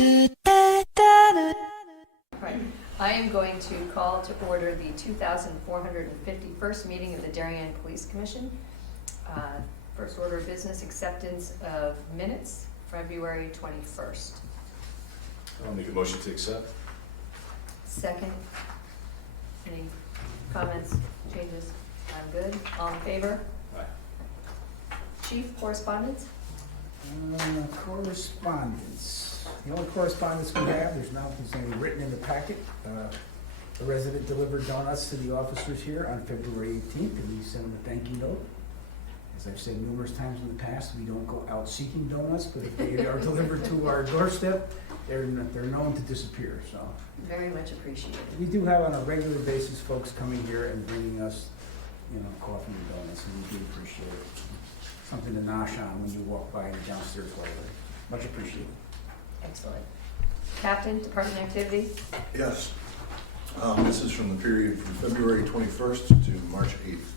Right. I am going to call to order the 2,451st meeting of the Darien Police Commission. First order of business, acceptance of minutes, February 21st. I'll make a motion to accept. Second, any comments, changes? I'm good. All in favor? Aye. Chief, correspondence? Correspondence. The only correspondence we have, there's any written in the packet. A resident delivered donuts to the officers here on February 18th, and we sent them a thank you note. As I've said numerous times in the past, we don't go out seeking donuts, but if they are delivered to our doorstep, they're known to disappear. So Very much appreciated. we do have on a regular basis folks coming here and bringing us, coffee and donuts, and we do appreciate it. Something to nosh on when you walk by in the downstairs hallway. Much appreciated. Excellent. Captain, department activity? Yes. This is from the period from February 21st to March 8th.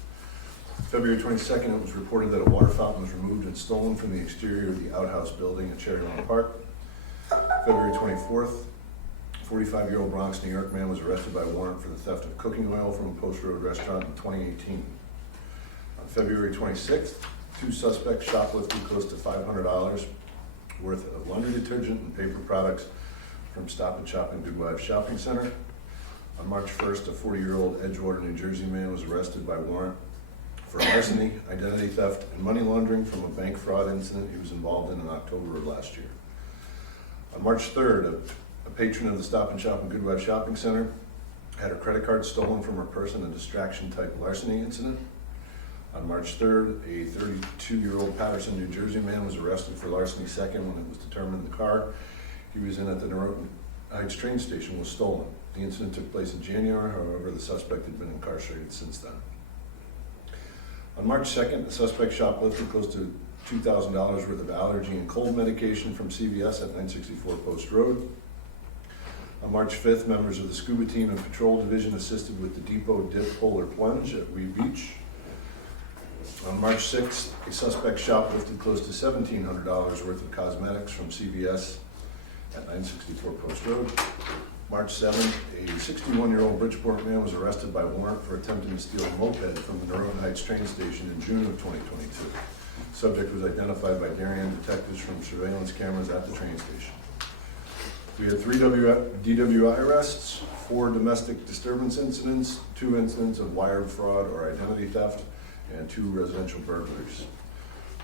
February 22nd, it was reported that a water fountain was removed and stolen from the exterior of the outhouse building at Cherry Lawn Park. February 24th, 45-year-old Bronx, New York man was arrested by warrant for the theft of cooking oil from a Post Road restaurant in 2018. On February 26th, two suspects shoplifted close to $500 worth of laundry detergent and paper products from Stop & Shop and Goodwife Shopping Center. On March 1st, a 40-year-old Edgewater, New Jersey man was arrested by warrant for larceny, identity theft, and money laundering from a bank fraud incident he was involved in October of last year. On March 3rd, a patron of the Stop & Shop and Goodwife Shopping Center had her credit card stolen from her purse in a distraction-type larceny incident. On March 3rd, a 32-year-old Patterson, New Jersey man was arrested for larceny second when it was determined the car he was in at the Norotan Heights train station was stolen. The incident took place in January, however, the suspect had been incarcerated since then. On March 2nd, the suspect shoplifted close to $2,000 worth of allergy and cold medication from CVS at 964 Post Road. On March 5th, members of the scuba team and patrol division assisted with the Depot Dip Polar Plunge at Wee Beach. On March 6th, a suspect shoplifted close to $1,700 worth of cosmetics from CVS at 964 Post Road. March 7th, a 61-year-old Bridgeport man was arrested by warrant for attempting to steal a moped from the Norotan Heights train station in June of 2022. The subject was identified by Darien detectives from surveillance cameras at the train station. We had 3 DWI arrests, 4 domestic disturbance incidents, 2 incidents of wire fraud or identity theft, and 2 residential burglaries.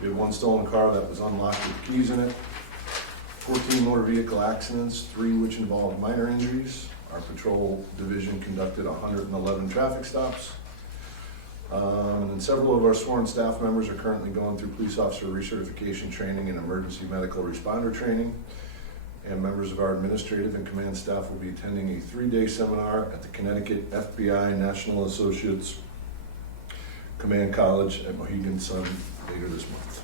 We had 1 stolen car that was unlocked with keys in it, 14 motor vehicle accidents, 3 which involved minor injuries. Our patrol division conducted 111 traffic stops. And several of our sworn staff members are currently going through police officer recertification training and emergency medical responder training. And members of our administrative and command staff will be attending a 3-day seminar at the Connecticut FBI National Associates Command College at Mohegan Sun later this month.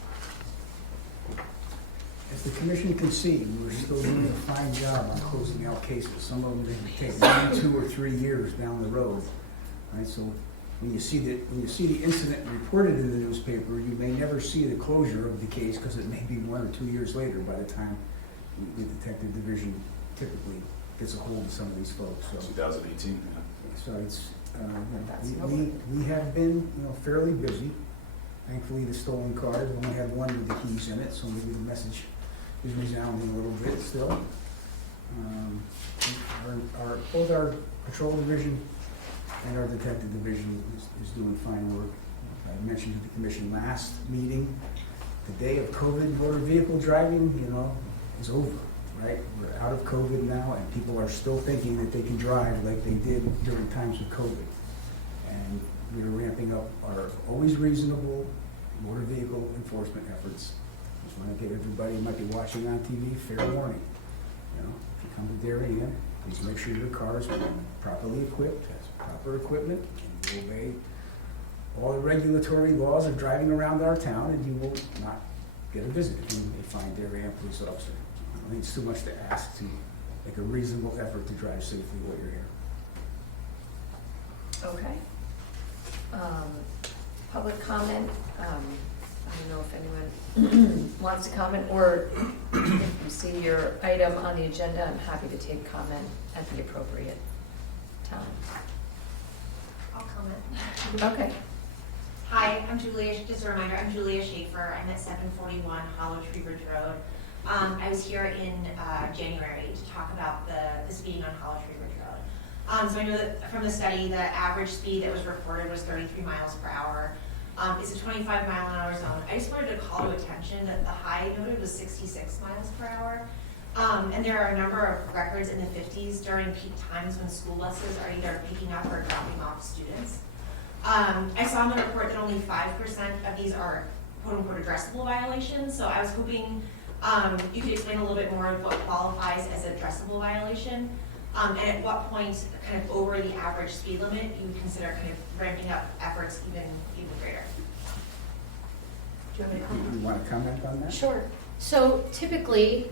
As the commission can see, we're still doing a fine job on closing out cases. Some of them take 1, 2, or 3 years down the road. Right? So when you see the incident reported in the newspaper, you may never see the closure of the case because it may be 1 or 2 years later by the time the detective division typically gets a hold of some of these folks. So 2018. Yeah. so it's we have been fairly busy. Thankfully, the stolen cars only had 1 with the keys in it, so maybe the message is resounding a little bit still. Both our patrol division and our detective division is doing fine work. I mentioned to the commission last meeting, the day of COVID motor vehicle driving, is over, right? We're out of COVID now, and people are still thinking that they can drive like they did during times of COVID. And we're ramping up our always reasonable motor vehicle enforcement efforts. Just want to give everybody who might be watching on TV fair warning. If you come to Darien, please make sure your car is properly equipped, has proper equipment, and you obey all the regulatory laws of driving around our town, and you will not get a visit if you may find Darien police officer. I don't think it's too much to ask to make a reasonable effort to drive safely while you're here. Okay. Public comment. I don't know if anyone wants to comment, or if you see your item on the agenda, I'm happy to take comment at the appropriate time. I'll comment. Okay. Hi, I'm Julia, just a reminder, I'm Julia Schaefer. I'm at 741 Hollow Tree Ridge Road. I was here in January to talk about the speeding on Hollow Tree Ridge Road. So I know that from the study, the average speed that was reported was 33 miles per hour. It's a 25 mile an hour zone. I just wanted to call to attention that the high noted was 66 miles per hour. And there are a number of records in the 50s during peak times when school buses are either picking up or dropping off students. I saw in the report that only 5% of these are quote-unquote addressable violations, so I was hoping you could explain a little bit more of what qualifies as an addressable violation, and at what point, kind of over the average speed limit, you would consider kind of ramping up efforts even greater. Do you want me to comment? You want to comment on that? Sure. So typically,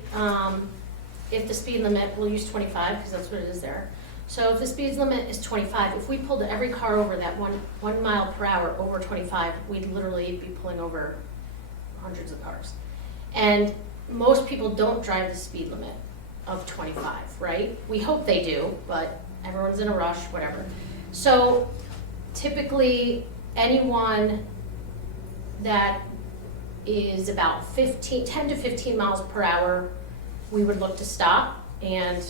if the speed limit, we'll use 25 because that's what it is there. So if the speed limit is 25, if we pulled every car over that one mile per hour over 25, we'd literally be pulling over hundreds of cars. And most people don't drive the speed limit of 25, right? We hope they do, but everyone's in a rush, whatever. So typically, anyone that is about 10 to 15 miles per hour, we would look to stop and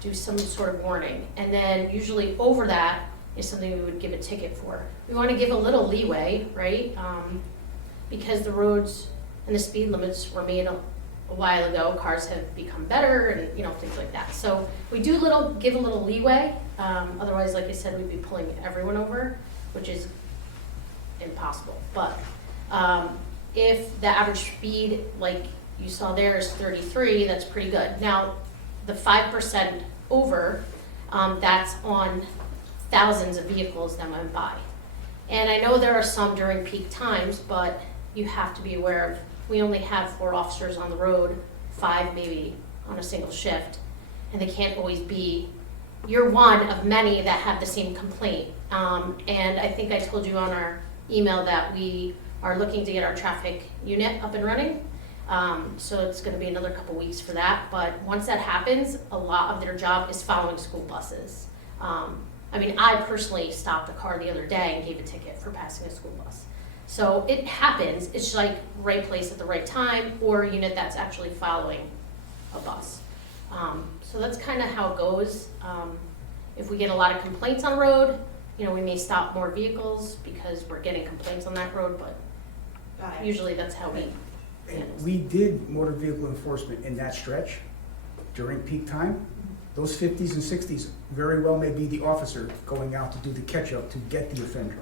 do some sort of warning. And then usually over that is something we would give a ticket for. We want to give a little leeway, right? Because the roads and the speed limits were made a while ago. Cars have become better and things like that. So we do give a little leeway. Otherwise, like I said, we'd be pulling everyone over, which is impossible. But if the average speed, like you saw there, is 33, that's pretty good. Now, the 5% over, that's on thousands of vehicles that went by. And I know there are some during peak times, but you have to be aware of, we only have 4 officers on the road, 5 maybe on a single shift, and they can't always be, you're one of many that have the same complaint. And I think I told you on our email that we are looking to get our traffic unit up and running. So it's going to be another couple weeks for that. But once that happens, a lot of their job is following school buses. I personally stopped a car the other day and gave a ticket for passing a school bus. So it happens. It's just like right place at the right time, or a unit that's actually following a bus. So that's kind of how it goes. If we get a lot of complaints on the road, we may stop more vehicles because we're getting complaints on that road, but usually that's how we handle it. We did motor vehicle enforcement in that stretch during peak time. Those 50s and 60s very well may be the officer going out to do the catch-up to get the offender.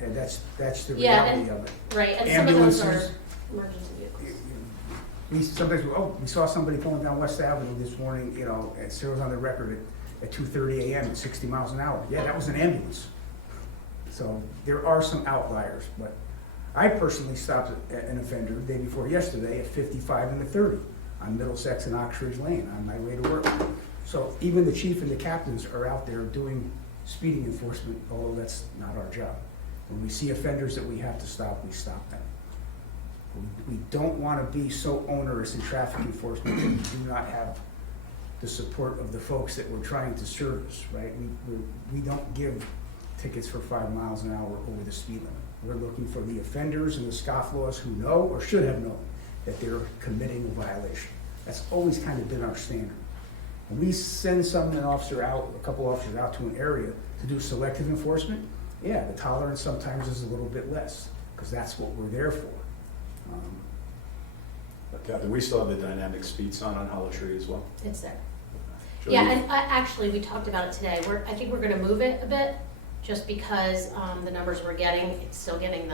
And that's the reality of it. Right, and some of those are Ambulances. emergency vehicles. We saw somebody going down West Avenue this morning, and Sarah's on the record at 2:30 a.m. at 60 miles an hour. Yeah, that was an ambulance. So there are some outliers, but I personally stopped an offender the day before yesterday at 55 and a 30 on Middlesex and Oxford Lane on my way to work. So even the chief and the captains are out there doing speeding enforcement, although that's not our job. When we see offenders that we have to stop, we stop them. We don't want to be so onerous in traffic enforcement that we do not have the support of the folks that we're trying to service, right? We don't give tickets for 5 miles an hour over the speed limit. We're looking for the offenders and the scofflaws who know or should have known that they're committing a violation. That's always kind of been our standard. When we send a couple officers out to an area to do selective enforcement, yeah, the tolerance sometimes is a little bit less, because that's what we're there for. Catherine, we still have the dynamic speed sign on Hollow Tree as well. It's there. Jody? Yeah, and actually, we talked about it today. I think we're going to move it a bit, just because the numbers we're getting, it's still getting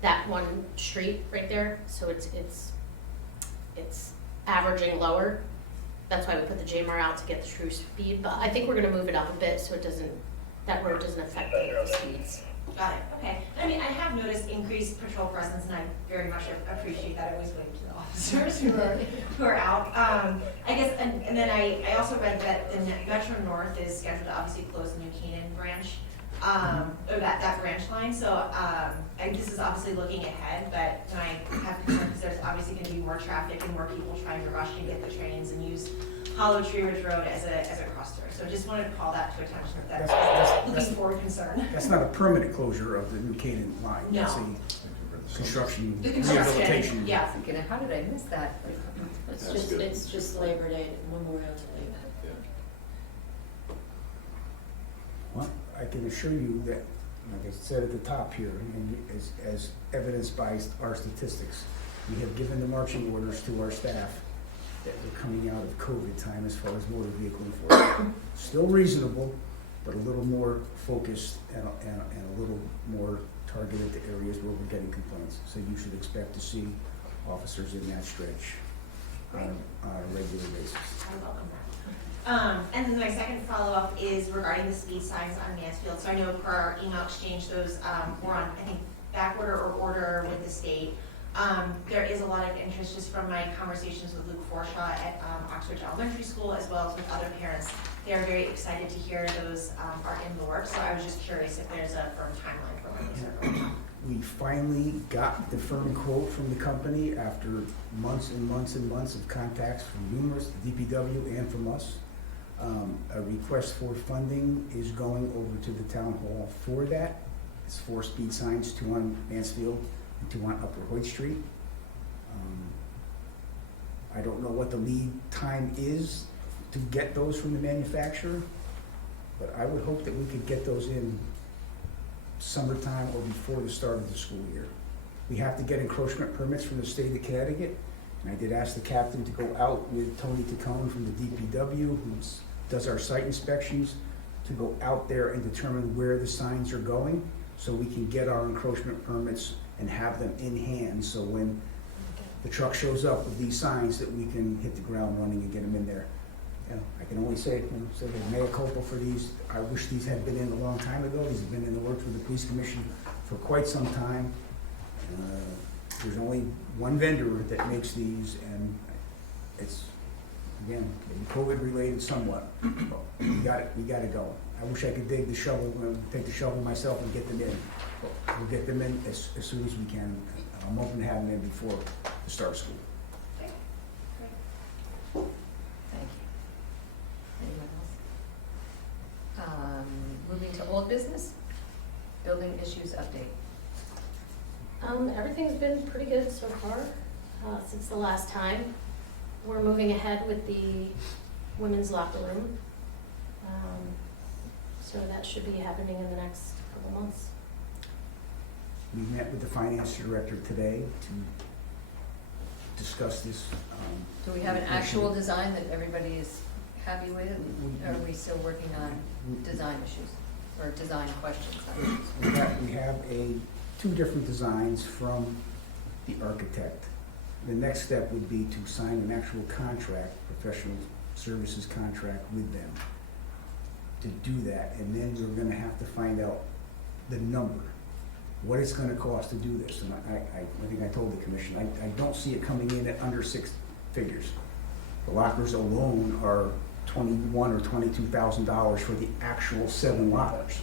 that one street right there, so it's averaging lower. That's why we put the JMR out to get the true speed. But I think we're going to move it up a bit so that road doesn't affect the speeds. Got it, okay. I have noticed increased patrol presence, and I very much appreciate that. I always wave to the officers who are out. I guess, and then I also read that the Metro North is scheduled to obviously close the New Canaan branch or that branch line. So this is obviously looking ahead, but then I have concern because there's obviously going to be more traffic and more people trying to rush and get the trains and use Hollow Tree Ridge Road as a cross through. So just wanted to call that to attention. That's looking forward concern. That's not a permanent closure of the New Canaan line. No. That's a construction, The construction, rehabilitation. yeah. Thinking, how did I miss that? It's just Labor Day, Memorial Day. Well, I can assure you that, like I said at the top here, and as evidenced by our statistics, we have given the marching orders to our staff that we're coming out of COVID time as far as motor vehicle enforcement. Still reasonable, but a little more focused and a little more targeted to areas where we're getting complaints. So you should expect to see officers in that stretch on a regular basis. I welcome that. And then my second follow-up is regarding the speed signs on Mansfield. So I know per our email exchange, those were on, I think, back order with the state. There is a lot of interest just from my conversations with Luke Forshaw at Oxford Elementary School, as well as with other parents. They are very excited to hear those are in the works. So I was just curious if there's a firm timeline for when those are going on. We finally got the firm quote from the company after months and months and months of contacts from numerous, DPW and from us. A request for funding is going over to the town hall for that. It's 4 speed signs, 2 on Mansfield and 2 on Upper Hoyt Street. I don't know what the lead time is to get those from the manufacturer, but I would hope that we could get those in summertime or before the start of the school year. We have to get encroachment permits from the state of Connecticut, and I did ask the captain to go out with Tony Tacone from the DPW, who does our site inspections, to go out there and determine where the signs are going, so we can get our encroachment permits and have them in hand, so when the truck shows up with these signs, that we can hit the ground running and get them in there. You know, I can only say mea culpa for these. I wish these had been in a long time ago. These have been in the works with the police commission for quite some time. There's only one vendor that makes these, and it's, again, COVID related somewhat. But we got it going. I wish I could take the shovel myself and get them in. But we'll get them in as soon as we can. I'm hoping to have them in before the start of school. Okay, great. Thank you. Anyone else? Moving to old business, building issues update. Everything's been pretty good so far since the last time. We're moving ahead with the women's locker room. So that should be happening in the next couple months. We met with the finance director today to discuss this. Do we have an actual design that everybody is happy with? Or are we still working on design issues or design questions? We have 2 different designs from the architect. The next step would be to sign an actual contract, professional services contract with them to do that. And then we're gonna have to find out the number, what it's gonna cost to do this. And I think I told the commission, I don't see it coming in at under 6 figures. The lockers alone are $21,000 or $22,000 for the actual 7 lockers.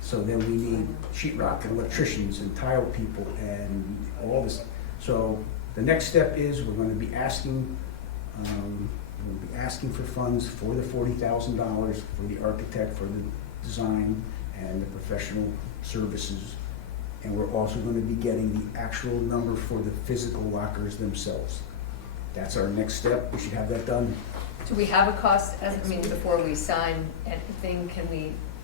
So then we need sheetrock and electricians and tile people and all this. So the next step is we're gonna be asking for funds for the $40,000 for the architect, for the design and the professional services. And we're also gonna be getting the actual number for the physical lockers themselves. That's our next step. We should have that done. Do we have a cost, before we sign anything,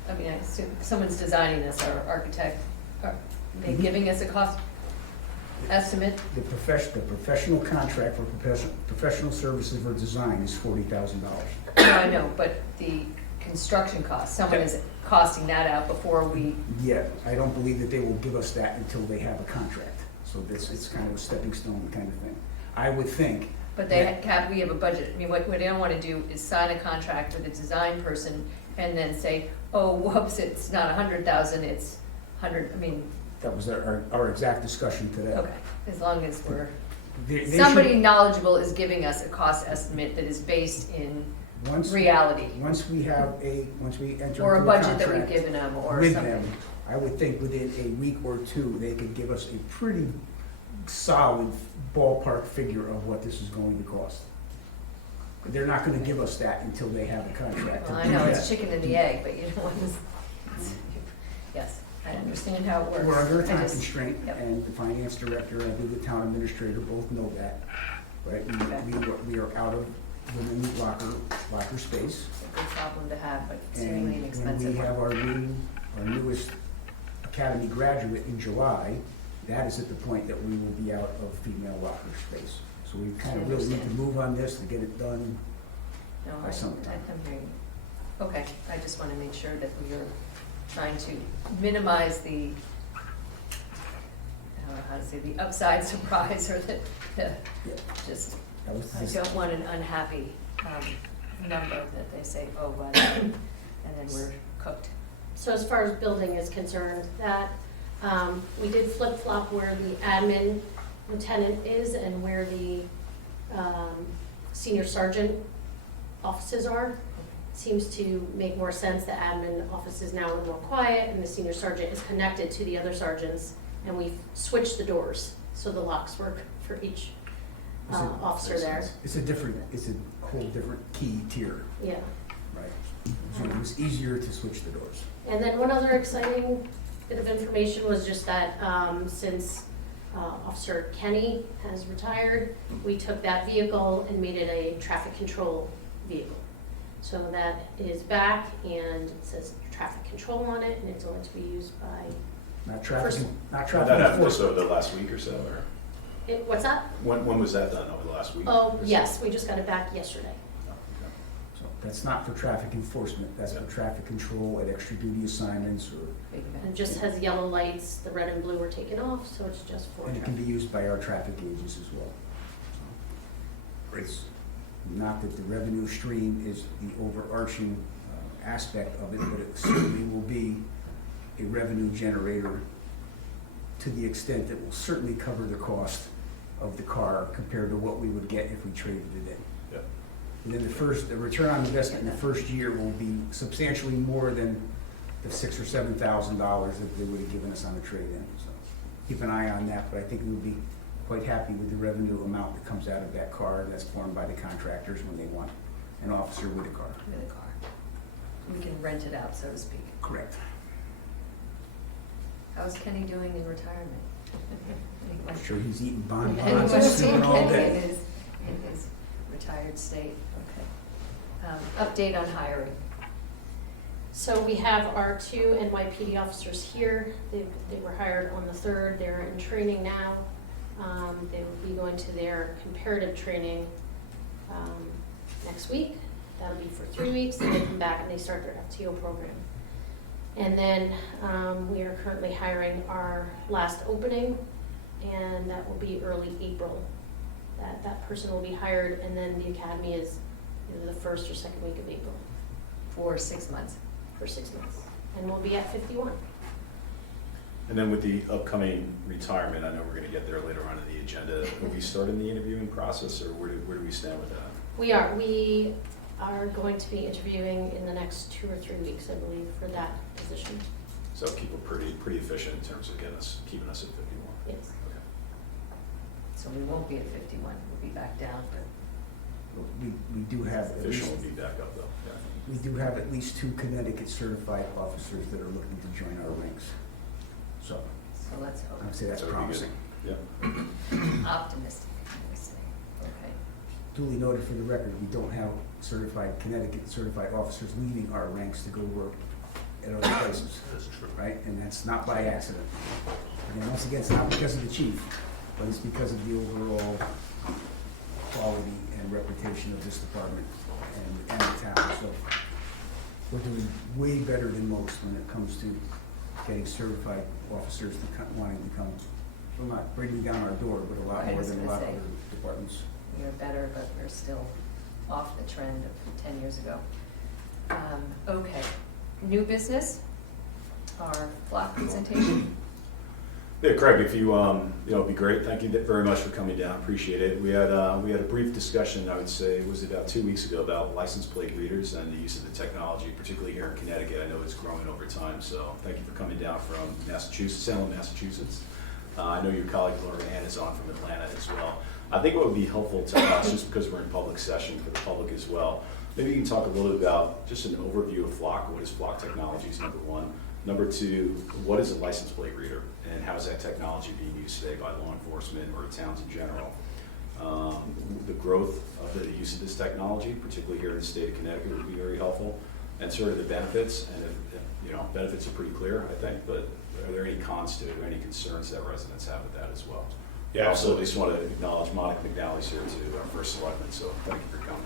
I assume someone's designing this, our architect, are they giving us a cost estimate? The professional contract for professional services for design is $40,000. No, I know, but the construction cost, someone is costing that out before we, Yeah, I don't believe that they will give us that until they have a contract. So it's kind of a stepping stone kind of thing. I would think. but we have a budget. What they don't want to do is sign a contract with a design person and then say, oh, whoops, it's not 100,000, it's 100, That was our exact discussion today. okay, as long as we're, They somebody knowledgeable is giving us a cost estimate that is based in reality, Once we enter or a into budget that we've contract given them, or with something. them, I would think within a week or two, they could give us a pretty solid ballpark figure of what this is going to cost. But they're not gonna give us that until they have a contract. to Well, I do know, it's that. chicken and the egg, but you know what is, yes, I understand how it works. We're under a I time just- constraint, yep. and the finance director and the town administrator both know that. Right, we are out of women's locker space. It's a good problem to have, but And extremely when inexpensive we have one. our newest academy graduate in July, that is at the point that we will be out of female locker space. So we kind of really need to understand. move on this to get it done. No, by sometime. I'm hearing you. Okay, I just want to make sure that we are trying to minimize the, how to say, the upside surprise, or the, just, That was I just- don't want an unhappy number that they say, oh, well, and then we're cooked. So as far as building is concerned, that, we did flip-flop where the admin lieutenant is and where the, senior sergeant offices are. Seems to make more sense. The admin office is now a little more quiet, and the senior sergeant is connected to the other sergeants, and we've switched the doors, so the locks work for each Is it- officer there. It's a whole different key tier, Yeah. right? So it was easier to switch the doors. And then one other exciting bit of information was just that since Officer Kenny has retired, we took that vehicle and made it a traffic control vehicle. So that is back, and it says traffic control on it, and it's going to be used by, Not traffic, First- not Did traffic that happen just enforcement. over the last week or so, or what's that? when was that done, over the last week? Oh, yes, we just got it back yesterday. Oh, okay. So that's not for traffic enforcement, that's for Yeah. traffic control at extra duty assignments, or, Big event. And it just has yellow lights, the red and blue are taken off, so it's just for and it can traffic. be used by our traffic agents as well. So it's not that the revenue stream is the overarching aspect of it, but it certainly will be a revenue generator to the extent that will certainly cover the cost of the car compared to what we would get if we traded it in. Yeah. And then the return on investment in the first year will be substantially more than the $6,000 or $7,000 that they would have given us on the trade-in. So keep an eye on that, but I think we would be quite happy with the revenue amount that comes out of that car that's borne by the contractors when they want an officer with a car. With a car. We can rent it out, so to speak. Correct. How's Kenny doing in retirement? I'm sure he's eating bonbons Anyone and seen sleeping all Kenny day. in his retired state? Okay. Update on hiring. So we have our two NYPD officers here. They were hired on the 3rd. They're in training now. They will be going to their comparative training next week. That'll be for 3 weeks, and they come back and they start their FTO program. And then we are currently hiring our last opening, and that will be early April. That person will be hired, and then the academy is either the 1st or 2nd week of April For 6 months. for 6 months. And we'll be at 51. And then with the upcoming retirement, I know we're gonna get there later on in the agenda. Are we starting the interviewing process, or where do we stand with that? We are going to be interviewing in the next 2 or 3 weeks, I believe, for that position. So keep it pretty efficient in terms of keeping us at 51. Yes. Okay. So we won't be at 51, we'll be back down, but We do have at least, Official will be back up though, yeah. we do have at least 2 Connecticut certified officers that are looking to join our ranks. So let's hope. I'd say that's So it'll be good. promising. Yeah. Optimistic, I say. Okay. Duly noted for the record, we don't have Connecticut certified officers leaving our ranks to go work at other places. That's true. Right, and that's not by accident. And once again, it's not because of the chief, but it's because of the overall quality and reputation of this department and the town. So we're doing way better than most when it comes to getting certified officers wanting to come, well, not breaking down our door, but a lot I more was than a gonna lot of say. other departments. We are better, but we're still off the trend of 10 years ago. Okay, new business, our block presentation. Yeah, Craig, if you, it'd be great. Thank you very much for coming down. Appreciate it. We had a brief discussion, I would say, it was about 2 weeks ago, about license plate readers and the use of the technology, particularly here in Connecticut. I know it's growing over time, so thank you for coming down from Massachusetts, Salem, Massachusetts. I know your colleague Laura Ann is on from Atlanta as well. I think what would be helpful to us, just because we're in public session for the public as well, maybe you can talk a little bit about just an overview of Flock. What is Flock Technologies, number one? Number two, what is a license plate reader, and how is that technology being used today by law enforcement or towns in general? The growth of the use of this technology, particularly here in the state of Connecticut, would be very helpful, and sort of the benefits. And if benefits are pretty clear, I think, but are there any cons to it, or any concerns that residents have with that as well? Yeah, Also, I just want to acknowledge Monica McNally's here too, our first selectman. So thank you for coming.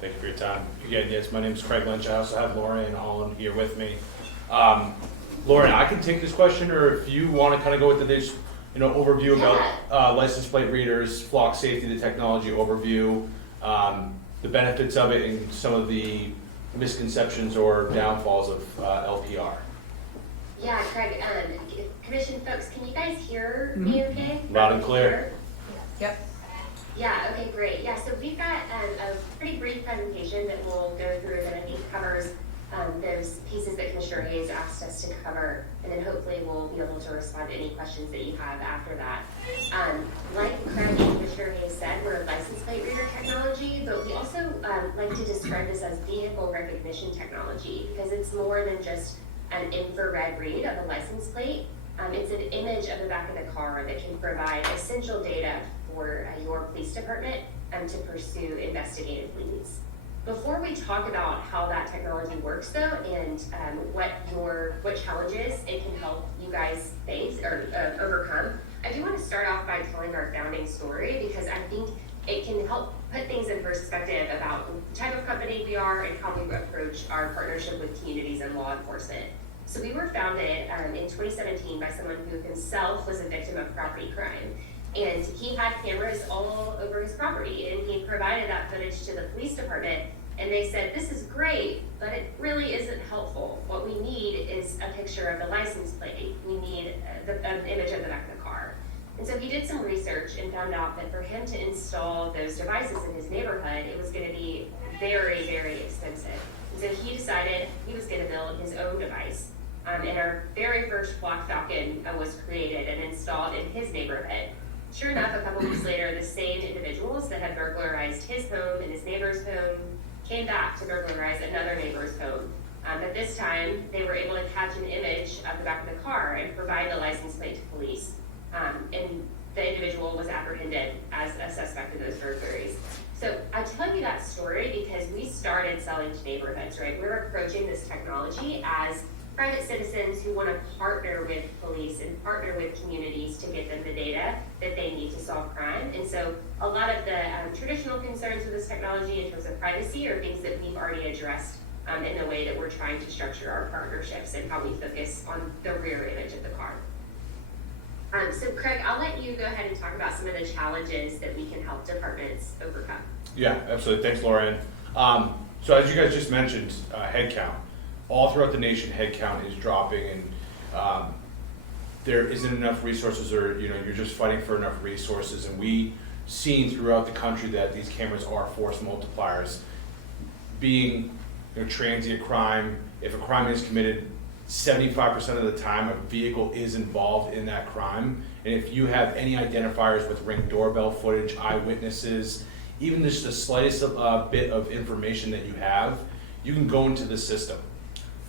Thank you for your time. Again, yes, my name is Craig Lynch. I also have Lauren Holland here with me. Lauren, I can take this question, or if you want to kind of go into this, overview about license plate readers, Flock safety, the technology overview, the benefits of it, and some of the misconceptions or downfalls of LPR. Yeah, Craig, commission folks, can you guys hear me okay? Loud and clear. Yep. Yeah, okay, great. Yeah, so we've got a pretty brief presentation that we'll go through that I think covers those pieces that Commissioner Hayes asked us to cover, and then hopefully we'll be able to respond to any questions that you have after that. Like Craig and Commissioner Hayes said, we're a license plate reader technology, but we also like to describe this as vehicle recognition technology, because it's more than just an infrared read of a license plate. It's an image of the back of the car that can provide essential data for your police department to pursue investigative leads. Before we talk about how that technology works though, and what challenges it can help you guys face or overcome, I do want to start off by telling our founding story, because I think it can help put things in perspective about the type of company we are and how we approach our partnership with communities and law enforcement. So we were founded in 2017 by someone who himself was a victim of property crime. And he had cameras all over his property, and he provided that footage to the police department, and they said, this is great, but it really isn't helpful. What we need is a picture of the license plate. We need an image of the back of the car. And so he did some research and found out that for him to install those devices in his neighborhood, it was gonna be very, very expensive. And so he decided he was gonna build his own device. And our very first Flock Falcon was created and installed in his neighborhood. Sure enough, a couple weeks later, the same individuals that had burglarized his home and his neighbor's home came back to burglarize another neighbor's home. But this time, they were able to catch an image of the back of the car and provide the license plate to police. And the individual was apprehended as a suspect in those burglaries. So I tell you that story because we started selling to neighborhoods, right? We're approaching this technology as private citizens who want to partner with police and partner with communities to get them the data that they need to solve crime. And so a lot of the traditional concerns with this technology in terms of privacy are things that we've already addressed in the way that we're trying to structure our partnerships and how we focus on the rear image of the car. So Craig, I'll let you go ahead and talk about some of the challenges that we can help departments overcome. Yeah, absolutely. Thanks, Lauren. So as you guys just mentioned, headcount. All throughout the nation, headcount is dropping, and there isn't enough resources, or you're just fighting for enough resources. And we seen throughout the country that these cameras are force multipliers. Being transient crime, if a crime is committed, 75% of the time a vehicle is involved in that crime. And if you have any identifiers with Ring doorbell footage, eyewitnesses, even just the slightest bit of information that you have, you can go into the system.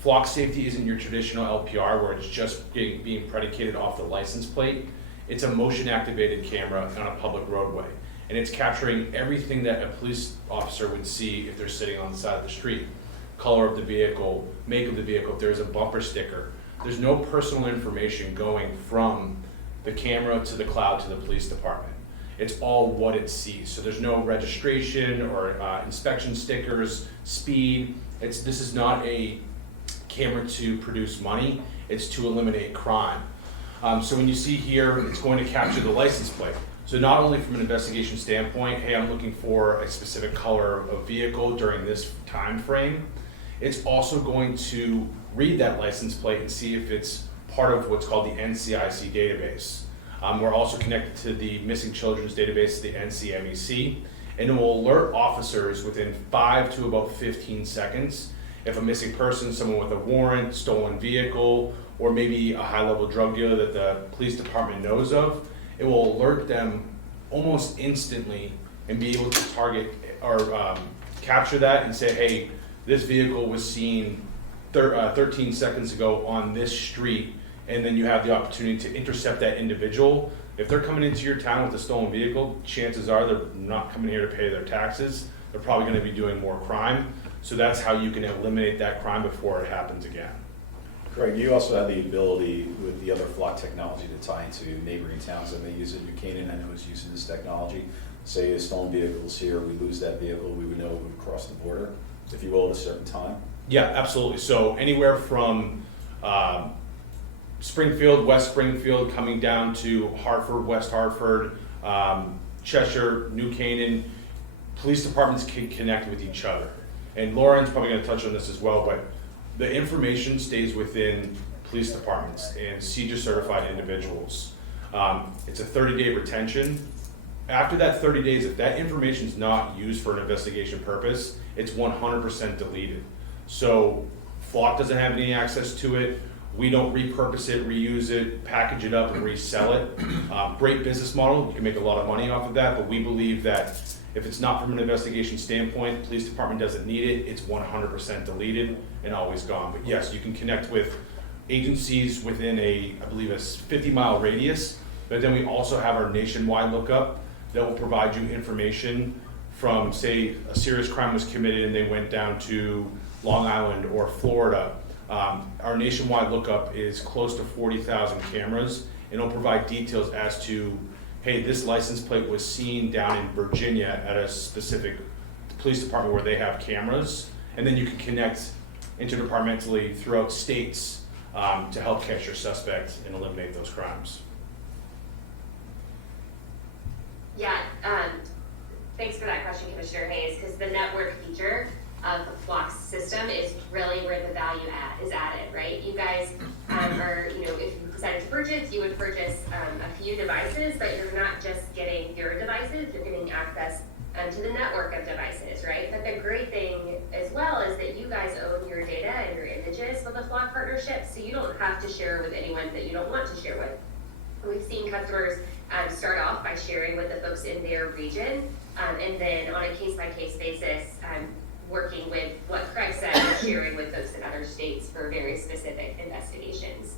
Flock safety isn't your traditional LPR where it's just being predicated off the license plate. It's a motion activated camera on a public roadway. And it's capturing everything that a police officer would see if they're sitting on the side of the street. Color of the vehicle, make of the vehicle, if there's a bumper sticker. There's no personal information going from the camera to the cloud to the police department. It's all what it sees. So there's no registration or inspection stickers, speed. This is not a camera to produce money, it's to eliminate crime. So when you see here, it's going to capture the license plate. So not only from an investigation standpoint, hey, I'm looking for a specific color of vehicle during this time frame, it's also going to read that license plate and see if it's part of what's called the NCIC database. We're also connected to the Missing Children's database, the NCMEC, and it will alert officers within 5 to about 15 seconds if a missing person, someone with a warrant, stolen vehicle, or maybe a high-level drug dealer that the police department knows of. It will alert them almost instantly and be able to target or capture that and say, hey, this vehicle was seen 13 seconds ago on this street, and then you have the opportunity to intercept that individual. If they're coming into your town with a stolen vehicle, chances are they're not coming here to pay their taxes. They're probably going to be doing more crime. So that's how you can eliminate that crime before it happens again. Craig, you also have the ability with the other flock technology to tie into neighboring towns that may use it. New Canaan, I know, is using this technology. Say a stolen vehicle is here, we lose that vehicle, we would know it would cross the border, if you will, at a certain time. Yeah, absolutely. So anywhere from Springfield, West Springfield, coming down to Hartford, West Hartford, Cheshire, New Canaan, police departments can connect with each other. And Lauren's probably going to touch on this as well, but the information stays within police departments and CJIS certified individuals. It's a 30-day retention. After that 30 days, if that information is not used for an investigation purpose, it's 100% deleted. So Flock doesn't have any access to it. We don't repurpose it, reuse it, package it up, and resell it. Great business model. You can make a lot of money off of that, but we believe that if it's not from an investigation standpoint, the police department doesn't need it, it's 100% deleted and always gone. But yes, you can connect with agencies within I believe a 50-mile radius, but then we also have our nationwide lookup that will provide you information from, say, a serious crime was committed and they went down to Long Island or Florida. Our nationwide lookup is close to 40,000 cameras, and it'll provide details as to, hey, this license plate was seen down in Virginia at a specific police department where they have cameras, and then you can connect interdepartmentally throughout states to help catch your suspect and eliminate those crimes. Yeah, thanks for that question, Commissioner Hayes, because the network feature of the Flock's system is really where the value is added, right? You guys are, if you decided to purchase, you would purchase a few devices, but you're not just getting your devices, you're getting access to the network of devices, right? But the great thing as well is that you guys own your data and your images with the Flock partnership, so you don't have to share with anyone that you don't want to share with. We've seen customers start off by sharing with the folks in their region, and then on a case-by-case basis, working with what Craig said, sharing with folks in other states for very specific investigations.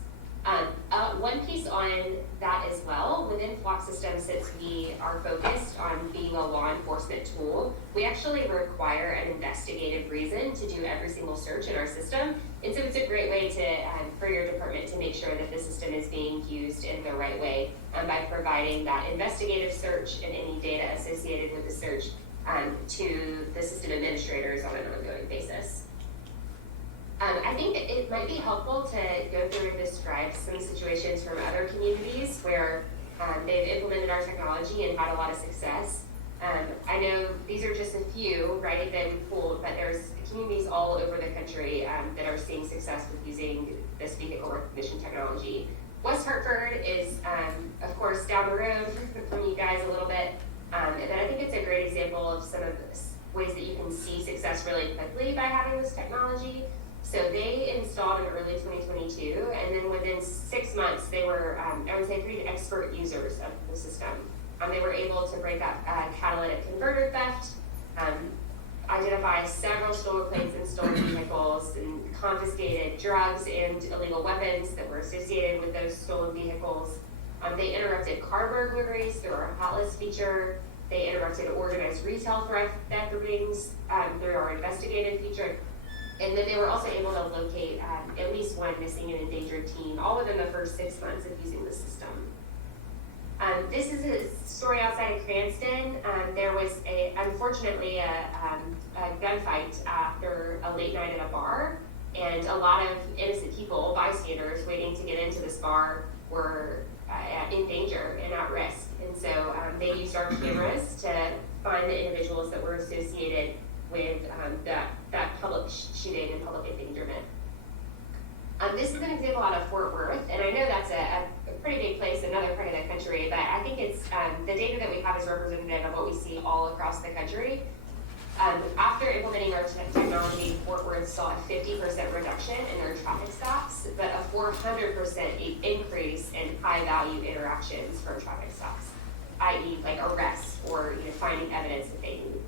One piece on that as well, within Flock Systems, since we are focused on being a law enforcement tool, we actually require an investigative reason to do every single search in our system. And so it's a great way to, for your department to make sure that the system is being used in the right way by providing that investigative search and any data associated with the search to the system administrators on an ongoing basis. I think it might be helpful to go through and describe some situations from other communities where they've implemented our technology and had a lot of success. I know these are just a few, right, that we pulled, but there's communities all over the country that are seeing success with using this vehicle recognition technology. West Hartford is, of course, down the road from you guys a little bit, and I think it's a great example of some of the ways that you can see success really quickly by having this technology. So they installed in early 2022, and then within 6 months, they were, I would say, pretty expert users of the system. They were able to break up catalytic converter theft, identify several stolen plates and stolen vehicles, and confiscated drugs and illegal weapons that were associated with those stolen vehicles. They interrupted car burglaries through our hot list feature. They interrupted organized retail theft rings through our investigative feature. And then they were also able to locate at least one missing and endangered teen, all within the first 6 months of using the system. This is a story outside of Cranston. There was unfortunately a gunfight after a late night at a bar, and a lot of innocent people, bystanders, waiting to get into this bar were in danger and at risk. And so they used our cameras to find the individuals that were associated with that public shooting and public endangerment. This is an example out of Fort Worth, and I know that's a pretty big place, another part of the country, but I think it's, the data that we have is representative of what we see all across the country. After implementing our technology, Fort Worth saw a 50% reduction in their traffic stops, but a 400% increase in high-value interactions from traffic stops, i.e. like arrests or finding evidence that they need.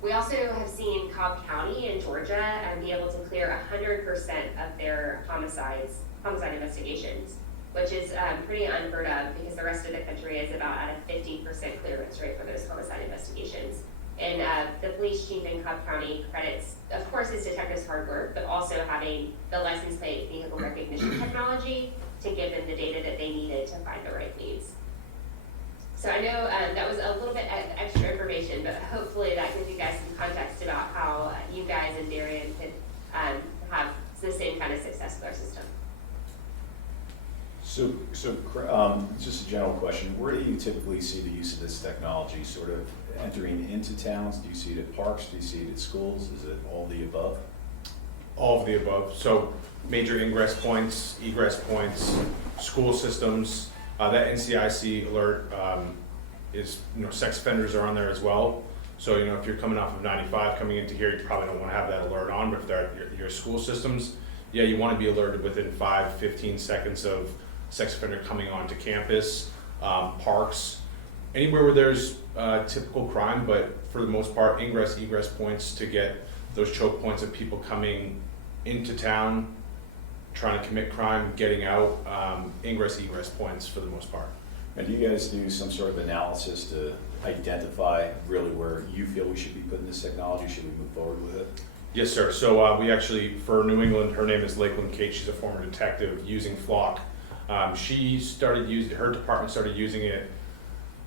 We also have seen Cobb County in Georgia be able to clear 100% of their homicide investigations, which is pretty unheard of because the rest of the country is about at a 50% clearance rate for those homicide investigations. And the police chief in Cobb County credits, of course, his detectives' hard work, but also having the license plate vehicle recognition technology to give them the data that they needed to find the right leads. So I know that was a little bit of extra information, but hopefully that gives you guys some context about how you guys in Darien could have the same kind of success with our system. So, just a general question, where do you typically see the use of this technology sort of entering into towns? Do you see it at parks? Do you see it at schools? Is it all the above? All of the above. So major ingress points, egress points, school systems. That NCIC alert is, sex offenders are on there as well. So, if you're coming off of 95 coming into here, you probably don't want to have that alert on, but if they're at your school systems, yeah, you want to be alerted within 5-15 seconds of sex offender coming onto campus, parks, anywhere where there's typical crime, but for the most part, ingress, egress points to get those choke points of people coming into town, trying to commit crime, getting out, ingress, egress points for the most part. And do you guys do some sort of analysis to identify really where you feel we should be putting this technology? Should we move forward with it? Yes, sir. So we actually, for New England, her name is Lakeland Kate. She's a former detective using Flock. She started using, her department started using it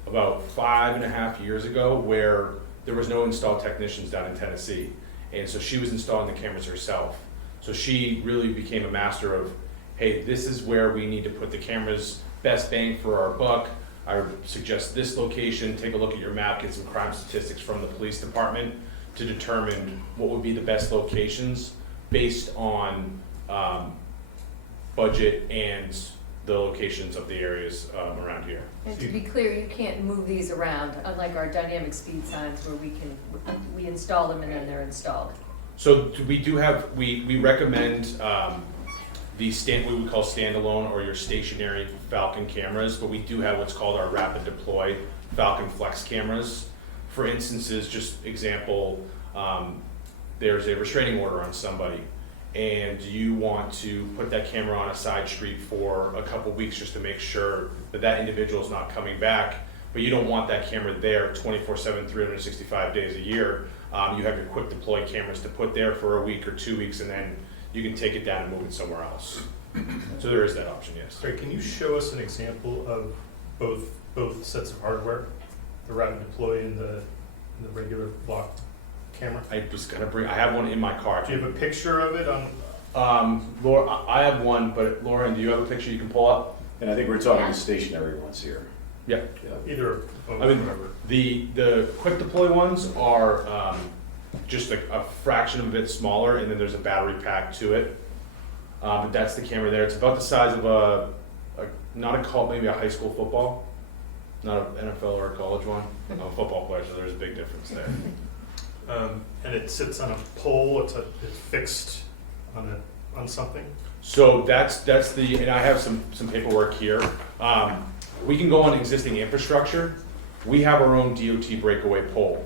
about 5.5 years ago, where there was no installed technicians down in Tennessee. And so she was installing the cameras herself. So she really became a master of, hey, this is where we need to put the cameras, best bang for our buck. I would suggest this location, take a look at your map, get some crime statistics from the police department to determine what would be the best locations based on budget and the locations of the areas around here. And to be clear, you can't move these around, unlike our dynamic speed signs where we install them and then they're installed. So we do have, we recommend what we call standalone or your stationary Falcon cameras, but we do have what's called our rapid deploy Falcon Flex cameras. For instances, just example, there's a restraining order on somebody and you want to put that camera on a side street for a couple weeks just to make sure that that individual is not coming back, but you don't want that camera there 24/7, 365 days a year. You have your quick deploy cameras to put there for a week or 2 weeks, and then you can take it down and move it somewhere else. So there is that option, yes. Sorry, can you show us an example of both sets of hardware, the rapid deploy and the regular block camera? I was gonna bring, I have one in my car. Do you have a picture of it on? Laura, I have one, but Lauren, do you have a picture you can pull up? And I think we're talking the stationary ones here. Yeah. Either, I mean, whatever. the quick deploy ones are just a fraction of a bit smaller, and then there's a battery pack to it. But that's the camera there. It's about the size of maybe a high school football, not an NFL or a college one. I'm a football player, so there's a big difference there. And it sits on a pole. It's fixed on something. So that's and I have some paperwork here. We can go on existing infrastructure. We have our own DOT breakaway pole.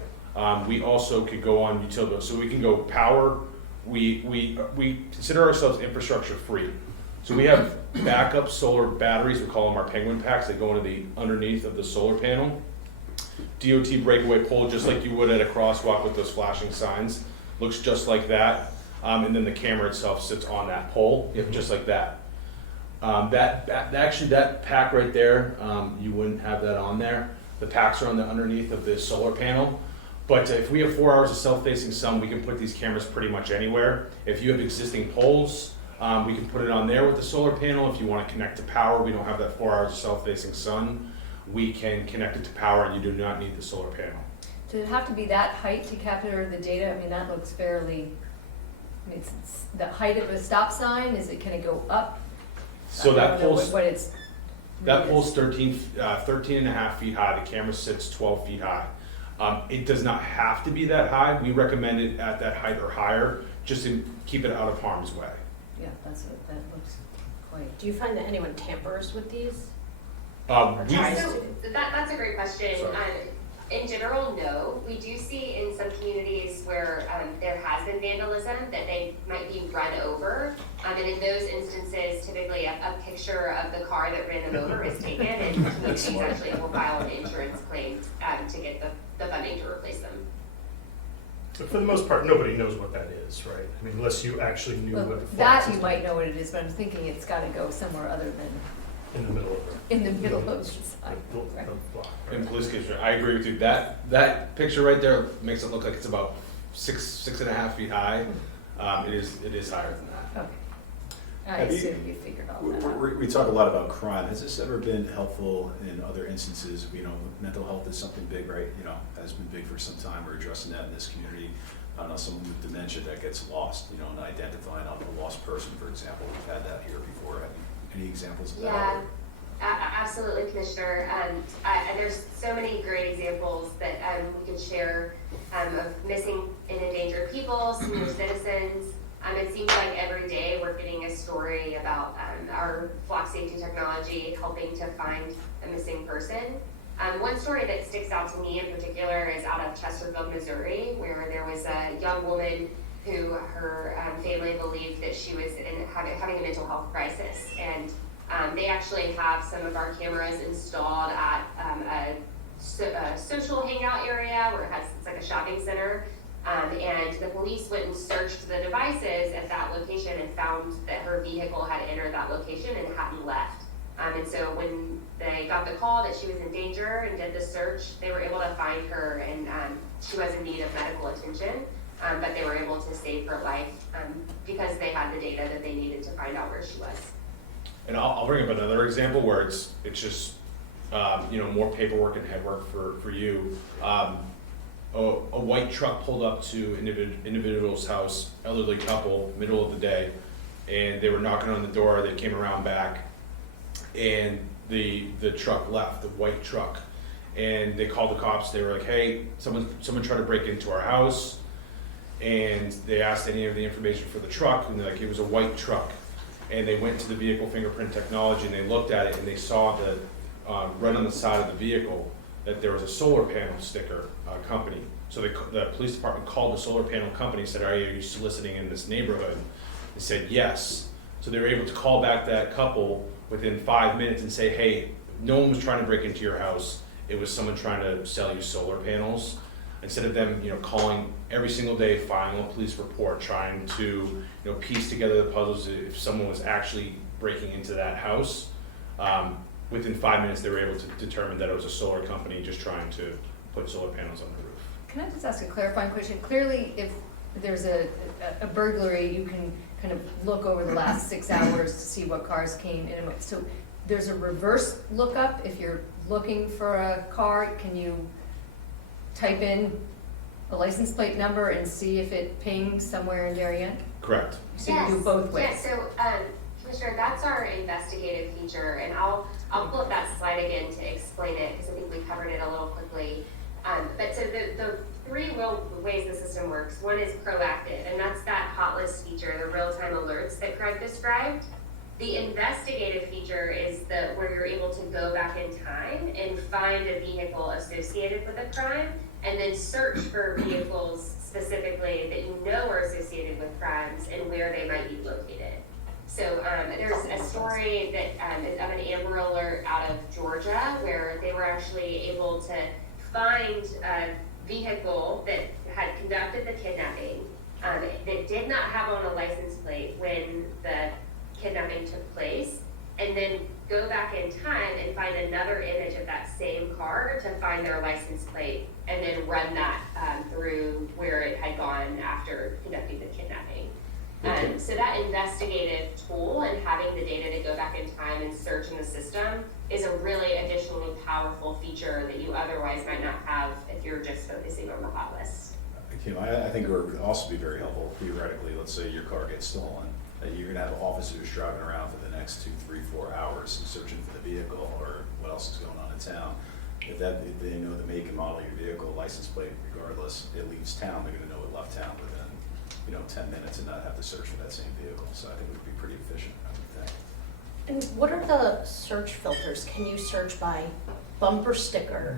We also could go on utility, so we can go power. We consider ourselves infrastructure free. So we have backup solar batteries. We call them our penguin packs. They go into the underneath of the solar panel. DOT breakaway pole, just like you would at a crosswalk with those flashing signs. Looks just like that. And then the camera itself sits on that pole, just like that. That pack right there, you wouldn't have that on there. The packs are on the underneath of the solar panel. But if we have 4 hours of self-facing sun, we can put these cameras pretty much anywhere. If you have existing poles, we can put it on there with the solar panel. If you want to connect to power, we don't have that 4 hours of self-facing sun. We can connect it to power, and you do not need the solar panel. Does it have to be that height to capture the data? I mean, that looks fairly It's the height of the stop sign, can it go up? So I that don't know pole's, what it's. that pole's 13 and a half feet high, the camera sits 12 feet high. It does not have to be that high, we recommend it at that height or higher, just to keep it out of harm's way. Yeah, that looks quite. Do you find that anyone tampers with these? We, tries So that's a great question. Sorry. In general, no. We do see in some communities where there has been vandalism that they might be run over. And in those instances, typically a picture of the car that ran them over is taken, and communities actually will file an insurance claim to get the funding to replace them. But for the most part, nobody knows what that is, right? I mean, unless you actually knew Well, what the flag that you system might know what it is, but I'm thinking it's gotta go somewhere other than in the middle of in the middle of the the sign. Right. block. and Right? police commissioner, I agree with you, that picture right there makes it look like it's about 6.5 feet high. It is higher than that. Okay. I Have you- assume you figured all that out. We talk a lot about crime. Has this ever been helpful in other instances? You know, mental health is something big, right? You know, has been big for some time. We're addressing that in this community. I don't know, someone with dementia that gets lost, you know, and identifying a lost person, for example. We've had that here before. Have you, any examples of that? Yeah, absolutely, Commissioner. There's so many great examples that we could share of missing and endangered people, senior citizens. It seems like every day we're getting a story about our flock safety technology helping to find a missing person. One story that sticks out to me in particular is out of Chesterfield, Missouri, where there was a young woman who her family believed that she was having a mental health crisis. And they actually have some of our cameras installed at a social hangout area where it's like a shopping center. And the police went and searched the devices at that location and found that her vehicle had entered that location and hadn't left. And so when they got the call that she was in danger and did the search, they were able to find her, and she was in need of medical attention, but they were able to save her life because they had the data that they needed to find out where she was. And I'll bring up another example where it's just more paperwork and headwork for you. A white truck pulled up to individual's house, elderly couple, middle of the day, and they were knocking on the door. They came around back, and the truck left, the white truck, and they called the cops. They were like, "Hey, someone tried to break into our house," and they asked any of the information for the truck, and they're like, it was a white truck. And they went to the vehicle fingerprint technology and they looked at it and they saw that right on the side of the vehicle that there was a solar panel sticker company. So the police department called the solar panel company and said, are you soliciting in this neighborhood? They said yes. So they were able to call back that couple within 5 minutes and say, hey, no one was trying to break into your house. It was someone trying to sell you solar panels. Instead of them, calling every single day, filing a police report, trying to, piece together the puzzles if someone was actually breaking into that house, within 5 minutes they were able to determine that it was a solar company just trying to put solar panels on the roof. Can I just ask a clarifying question? Clearly, if there's a burglary, you can kind of look over the last 6 hours to see what cars came in and went. So there's a reverse lookup. If you're looking for a car, can you type in a license plate number and see if it pings somewhere in Darien? Correct. So you do both ways? Yes, so, Commissioner, that's our investigative feature, and I'll pull up that slide again to explain it, because I think we covered it a little quickly. But so the three real ways the system works. One is proactive, and that's that hot list feature, the real-time alerts that Craig described. The investigative feature is where you're able to go back in time and find a vehicle associated with a crime, and then search for vehicles specifically that you know are associated with crimes and where they might be located. So there's a story that of an Amber Alert out of Georgia where they were actually able to find a vehicle that had conducted the kidnapping that did not have on a license plate when the kidnapping took place, and then go back in time and find another image of that same car to find their license plate, and then run that through where it had gone after conducting the kidnapping. So that investigative tool and having the data to go back in time and search in the system is a really additionally powerful feature that you otherwise might not have if you're just focusing on the hot list. I think it would also be very helpful theoretically, let's say your car gets stolen, that you're gonna have officers driving around for the next 2, 3, 4 hours searching for the vehicle or what else is going on in town. If they know the make and model of your vehicle, license plate, regardless, it leaves town, they're gonna know it left town within, 10 minutes and not have to search for that same vehicle. So I think it would be pretty efficient, I would think. And what are the search filters? Can you search by bumper sticker,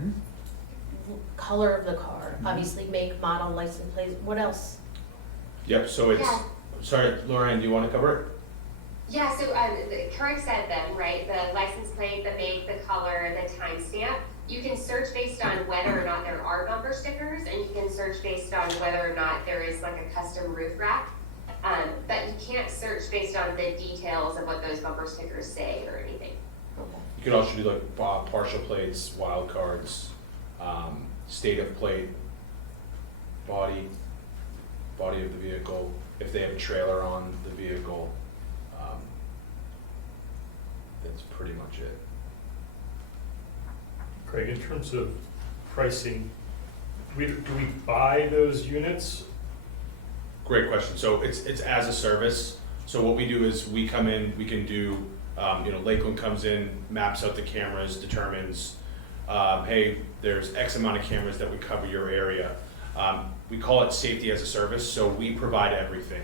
color of the car, obviously make, model, license plate, what else? Yep, so it's, Yeah. sorry, Lorraine, do you want to cover it? Yeah, so Craig said them, right? The license plate, the make, the color, the timestamp. You can search based on whether or not there are bumper stickers, and you can search based on whether or not there is like a custom roof rack. But you can't search based on the details of what those bumper stickers say or anything. Okay. You could also do like partial plates, wild cards, state of plate, body of the vehicle, if they have a trailer on the vehicle. That's pretty much it. Craig, in terms of pricing, do we buy those units? Great question. So it's as a service. So what we do is we come in, we can do, Lakeland comes in, maps out the cameras, determines, hey, there's X amount of cameras that would cover your area. We call it safety as a service, so we provide everything.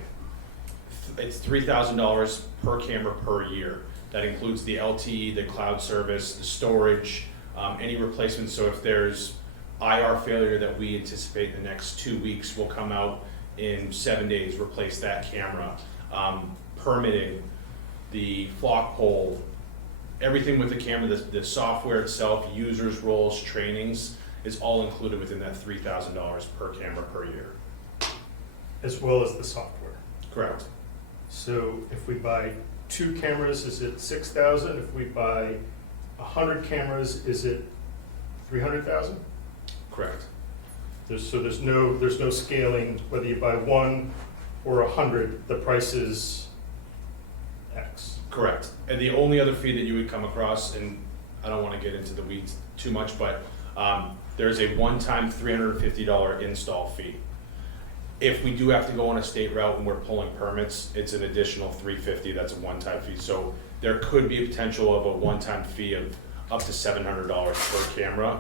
It's $3,000 per camera per year. That includes the LTE, the cloud service, the storage, any replacements. So if there's IR failure that we anticipate in the next 2 weeks, we'll come out in 7 days, replace that camera. Permitting, the flock pole, everything with the camera, the software itself, users, roles, trainings, is all included within that $3,000 per camera per year. As well as the software. Correct. So if we buy 2 cameras, is it 6,000? If we buy 100 cameras, is it 300,000? Correct. There's no scaling, whether you buy 1 or 100, the price is X. Correct. And the only other fee that you would come across, and I don't want to get into the weeds too much, but there's a one-time $350 install fee. If we do have to go on a state route and we're pulling permits, it's an additional $350. That's a one-time fee. So there could be a potential of a one-time fee of up to $700 per camera,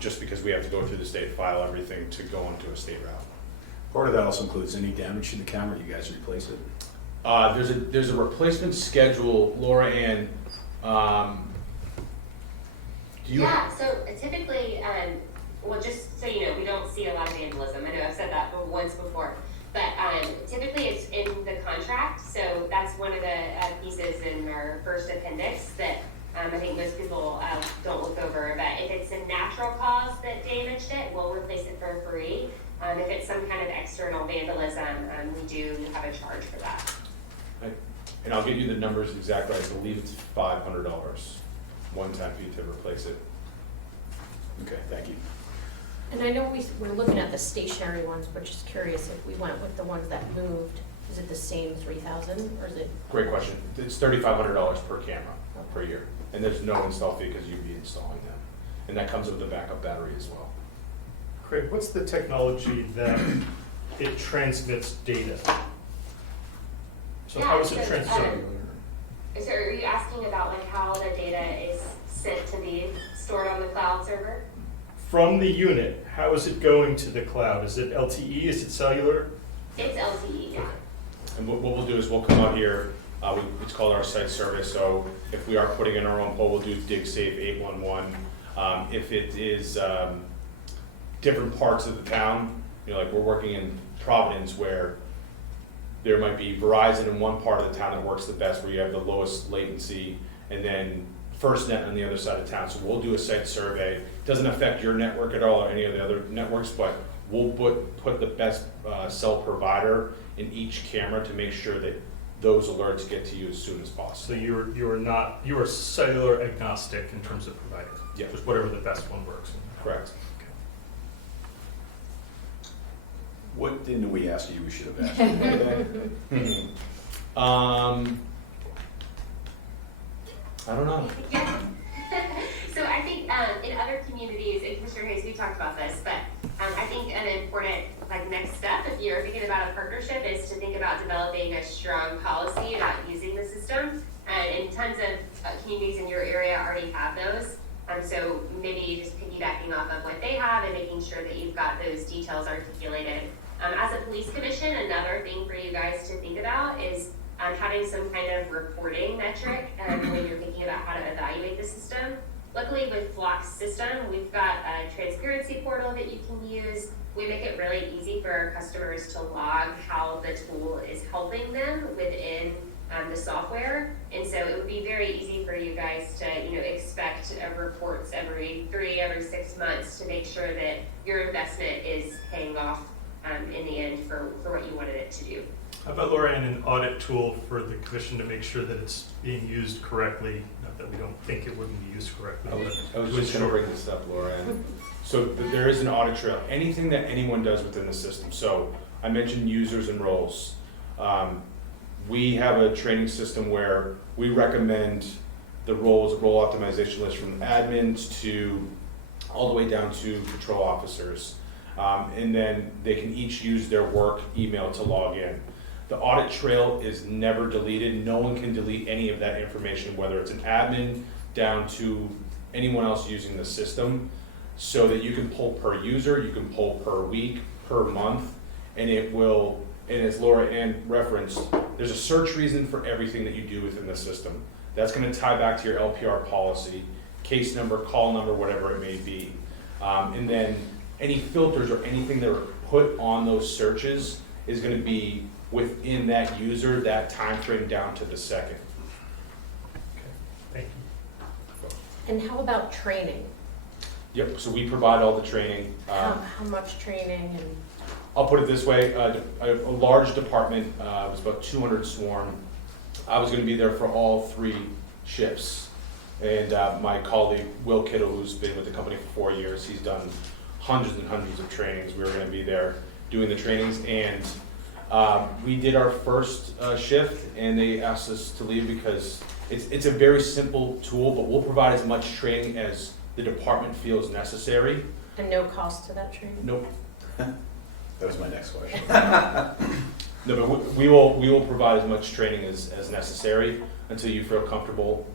just because we have to go through the state, file everything to go onto a state route. Part of that also includes any damage to the camera, you guys replace it? There's a replacement schedule, Laura Ann. Yeah, so typically, well, just so you know, we don't see a lot of vandalism. I know I've said that once before, but typically it's in the contract. So that's one of the pieces in our first appendix that I think most people don't look over. But if it's a natural cause that damaged it, we'll replace it for free. If it's some kind of external vandalism, we do have a charge for that. And I'll give you the numbers exactly. I believe it's $500, one-time fee to replace it. Okay, thank you. And I know we're looking at the stationary ones, but just curious if we went with the ones that moved, is it the same 3,000 or is it? Great question. It's $3,500 per camera per year. And there's no install fee because you'd be installing them. And that comes with the backup battery as well. Craig, what's the technology that it transmits data? So how is it Yeah, transmitted? So are you asking about like how the data is sent to be stored on the cloud server? From the unit, how is it going to the cloud? Is it LTE? Is it cellular? It's LTE, yeah. And what we'll do is we'll come out here, it's called our site service, so if we are putting in our own pole, we'll do DigSafe 811. If it is different parts of the town, like we're working in Providence where there might be Verizon in one part of the town that works the best, where you have the lowest latency, and then FirstNet on the other side of town. So we'll do a site survey. It doesn't affect your network at all or any of the other networks, but we'll put the best cell provider in each camera to make sure that those alerts get to you as soon as possible. So you are cellular agnostic in terms of provider? Yeah. Just whatever the best one works. Correct. What didn't we ask you we should have asked? I don't know. Yeah. So I think in other communities, and Commissioner Hayes, we talked about this, but I think an important like next step, if you're thinking about a partnership, is to think about developing a strong policy about using the system. And tons of communities in your area already have those. So maybe just piggybacking off of what they have and making sure that you've got those details articulated. As a police commission, another thing for you guys to think about is having some kind of reporting metric when you're thinking about how to evaluate the system. Luckily with Flock's system, we've got a transparency portal that you can use. We make it really easy for our customers to log how the tool is helping them within the software. And so it would be very easy for you guys to, expect reports every 6 months to make sure that your investment is paying off in the end for what you wanted it to do. How about, Laura, an audit tool for the commission to make sure that it's being used correctly? Not that we don't think it wouldn't be used correctly. I was just going to bring this up, Laura. So there is an audit trail. Anything that anyone does within the system. So I mentioned users and roles. We have a training system where we recommend the role optimization list from admins to all the way down to patrol officers. And then they can each use their work email to log in. The audit trail is never deleted. No one can delete any of that information, whether it's an admin down to anyone else using the system, so that you can pull per user, you can pull per week, per month, and it will, and as Laura Ann referenced, there's a search reason for everything that you do within the system. That's going to tie back to your LPR policy, case number, call number, whatever it may be. And then any filters or anything that are put on those searches is going to be within that user, that time frame down to the second. Thank you. And how about training? Yep, so we provide all the training. How much training and? I'll put it this way, a large department, it was about 200 sworn. I was gonna be there for all 3 shifts. And my colleague, Will Kittle, who's been with the company for 4 years, he's done hundreds and hundreds of trainings. We were gonna be there doing the trainings, and we did our first shift, and they asked us to leave because it's a very simple tool, but we'll provide as much training as the department feels necessary. And no cost to that training? Nope. That was my next question. No, but we will provide as much training as necessary until you feel comfortable.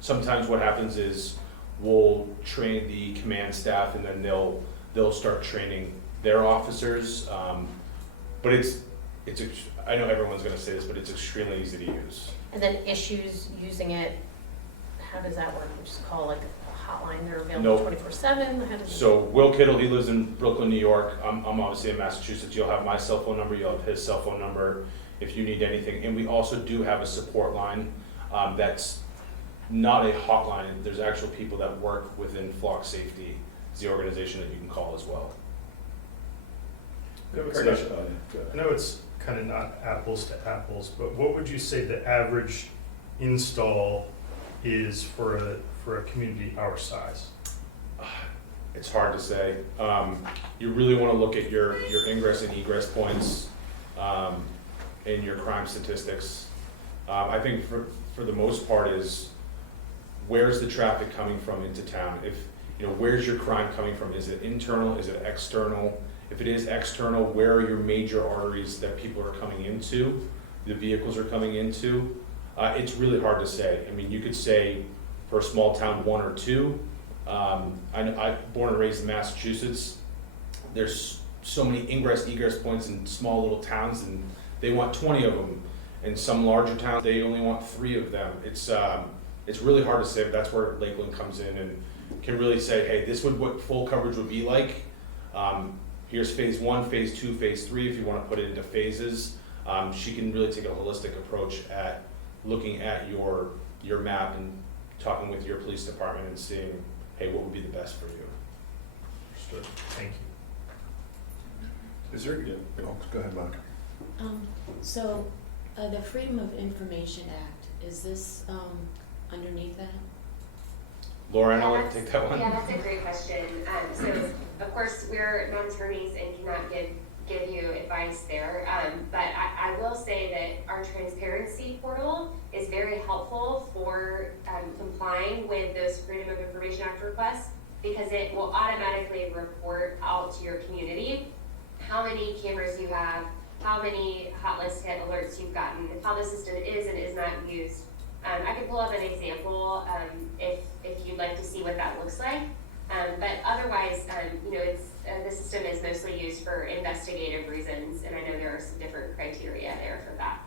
Sometimes what happens is we'll train the command staff, and then they'll start training their officers. But I know everyone's going to say this, but it's extremely easy to use. And then issues using it, how does that work? We just call like a hotline, they're available Nope. 24/7? How does it? So Will Kittle, he lives in Brooklyn, New York. I'm obviously in Massachusetts. You'll have my cell phone number. You'll have his cell phone number if you need anything. And we also do have a support line that's not a hotline. There's actual people that work within Flock Safety. It's the organization that you can call as well. I know it's kind of not apples to apples, but what would you say the average install is for a community our size? It's hard to say. You really want to look at your ingress and egress points and your crime statistics. I think for the most part is where's the traffic coming from into town? Where's your crime coming from? Is it internal? Is it external? If it is external, where are your major arteries that people are coming into, the vehicles are coming into? It's really hard to say. I mean, you could say for a small town 1 or 2. I'm born and raised in Massachusetts. There's so many ingress, egress points in small little towns, and they want 20 of them. In some larger towns, they only want 3 of them. It's really hard to say, but that's where Lakeland comes in and can really say, hey, this would what full coverage would be like. Here's phase 1, phase 2, phase 3, if you want to put it into phases. She can really take a holistic approach at looking at your map and talking with your police department and seeing, hey, what would be the best for you. Understood. Thank you. Is there, oh, go ahead, Mark. So, the Freedom of Information Act, is this underneath that? Lauren, I'll let you take that one. Yeah, that's a great question. So, of course, we're not attorneys and cannot give you advice there. But I will say that our transparency portal is very helpful for complying with those Freedom of Information Act requests, because it will automatically report out to your community how many cameras you have, how many hot list hit alerts you've gotten, how the system is and is not used. I could pull up an example if you'd like to see what that looks like. But otherwise, it's the system is mostly used for investigative reasons, and I know there are some different criteria there for that.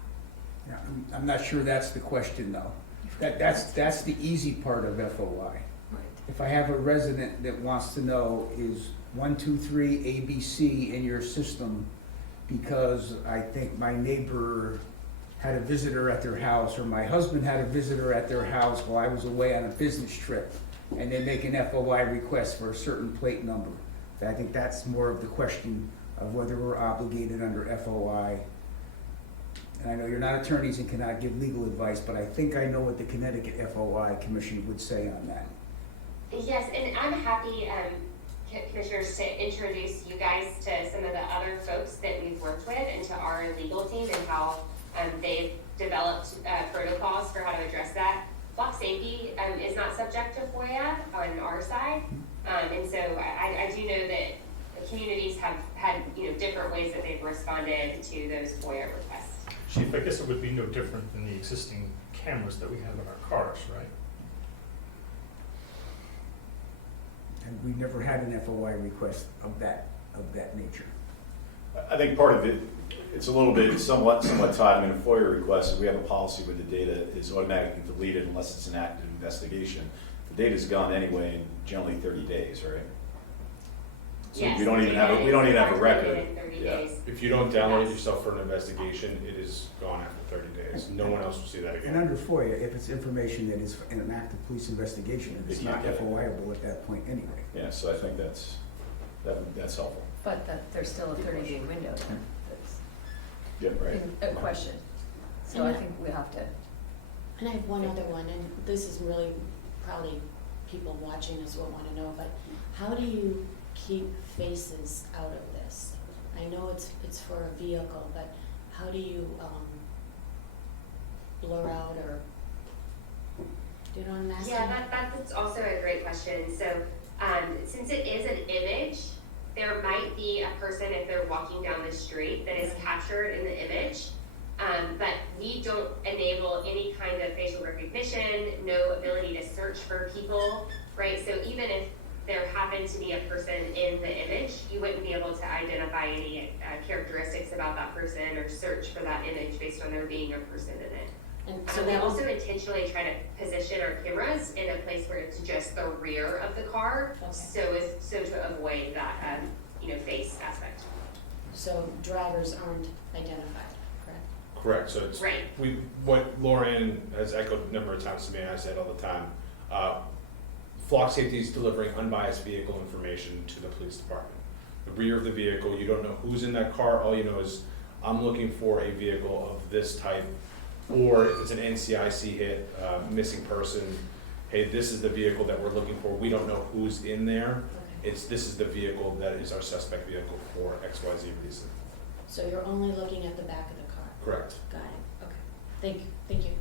Yeah, I'm not sure that's the question, though. That's the easy part of FOI. Right. If I have a resident that wants to know, is 1, 2, 3 ABC in your system because I think my neighbor had a visitor at their house, or my husband had a visitor at their house while I was away on a business trip, and they make an FOI request for a certain plate number. I think that's more of the question of whether we're obligated under FOI. And I know you're not attorneys and cannot give legal advice, but I think I know what the Connecticut FOI Commission would say on that. Yes, and I'm happy, Commissioners, to introduce you guys to some of the other folks that we've worked with and to our legal team and how they've developed protocols for how to address that. Flock safety is not subject to FOIA on our side, and so I do know that communities have had different ways that they've responded to those FOIA requests. Chief, I guess it would be no different than the existing cameras that we have in our cars, right? And we never had an FOI request of that nature. I think part of it, it's a little bit somewhat tied. I mean, a FOIA request, we have a policy where the data is automatically deleted unless it's an active investigation. The data's gone anyway in generally 30 days, right? So Yes, we don't even have a record. In 30 Yeah. days. If you don't download it yourself for an investigation, it is gone after 30 days. No one else will see that And again. under FOIA, if it's information that is in an active police investigation, it's You can't not get it. FOIable at that point anyway. Yeah, so I think that's helpful. But there's still a 30-day window there. That's Yeah, right. a question. So I think we have to, And I have one other one, and this is really probably people watching us will want to know, but how do you keep faces out of this? I know it's for a vehicle, but how do you blur out or, do you know what I'm asking? Yeah, that's also a great question. So since it is an image, there might be a person if they're walking down the street that is captured in the image, but we don't enable any kind of facial recognition, no ability to search for people, right? So even if there happened to be a person in the image, you wouldn't be able to identify any characteristics about that person or search for that image based on there being a person in it. And So so we that also intentionally try to position our cameras in a place where it's just the rear of the car, Okay. so to avoid that, face aspect. so drivers aren't identified, correct? Correct, so it's, Right. what Lauren has echoed a number of times to me, and I said all the time, Flock Safety is delivering unbiased vehicle information to the police department. The rear of the vehicle, you don't know who's in that car, all you know is, I'm looking for a vehicle of this type, or if it's an NCIC hit, missing person, hey, this is the vehicle that we're looking for, we don't know who's in there, Okay. this is the vehicle that is our suspect vehicle for XYZ reason. So you're only looking at the back of the car? Correct. Got it, okay. Thank you.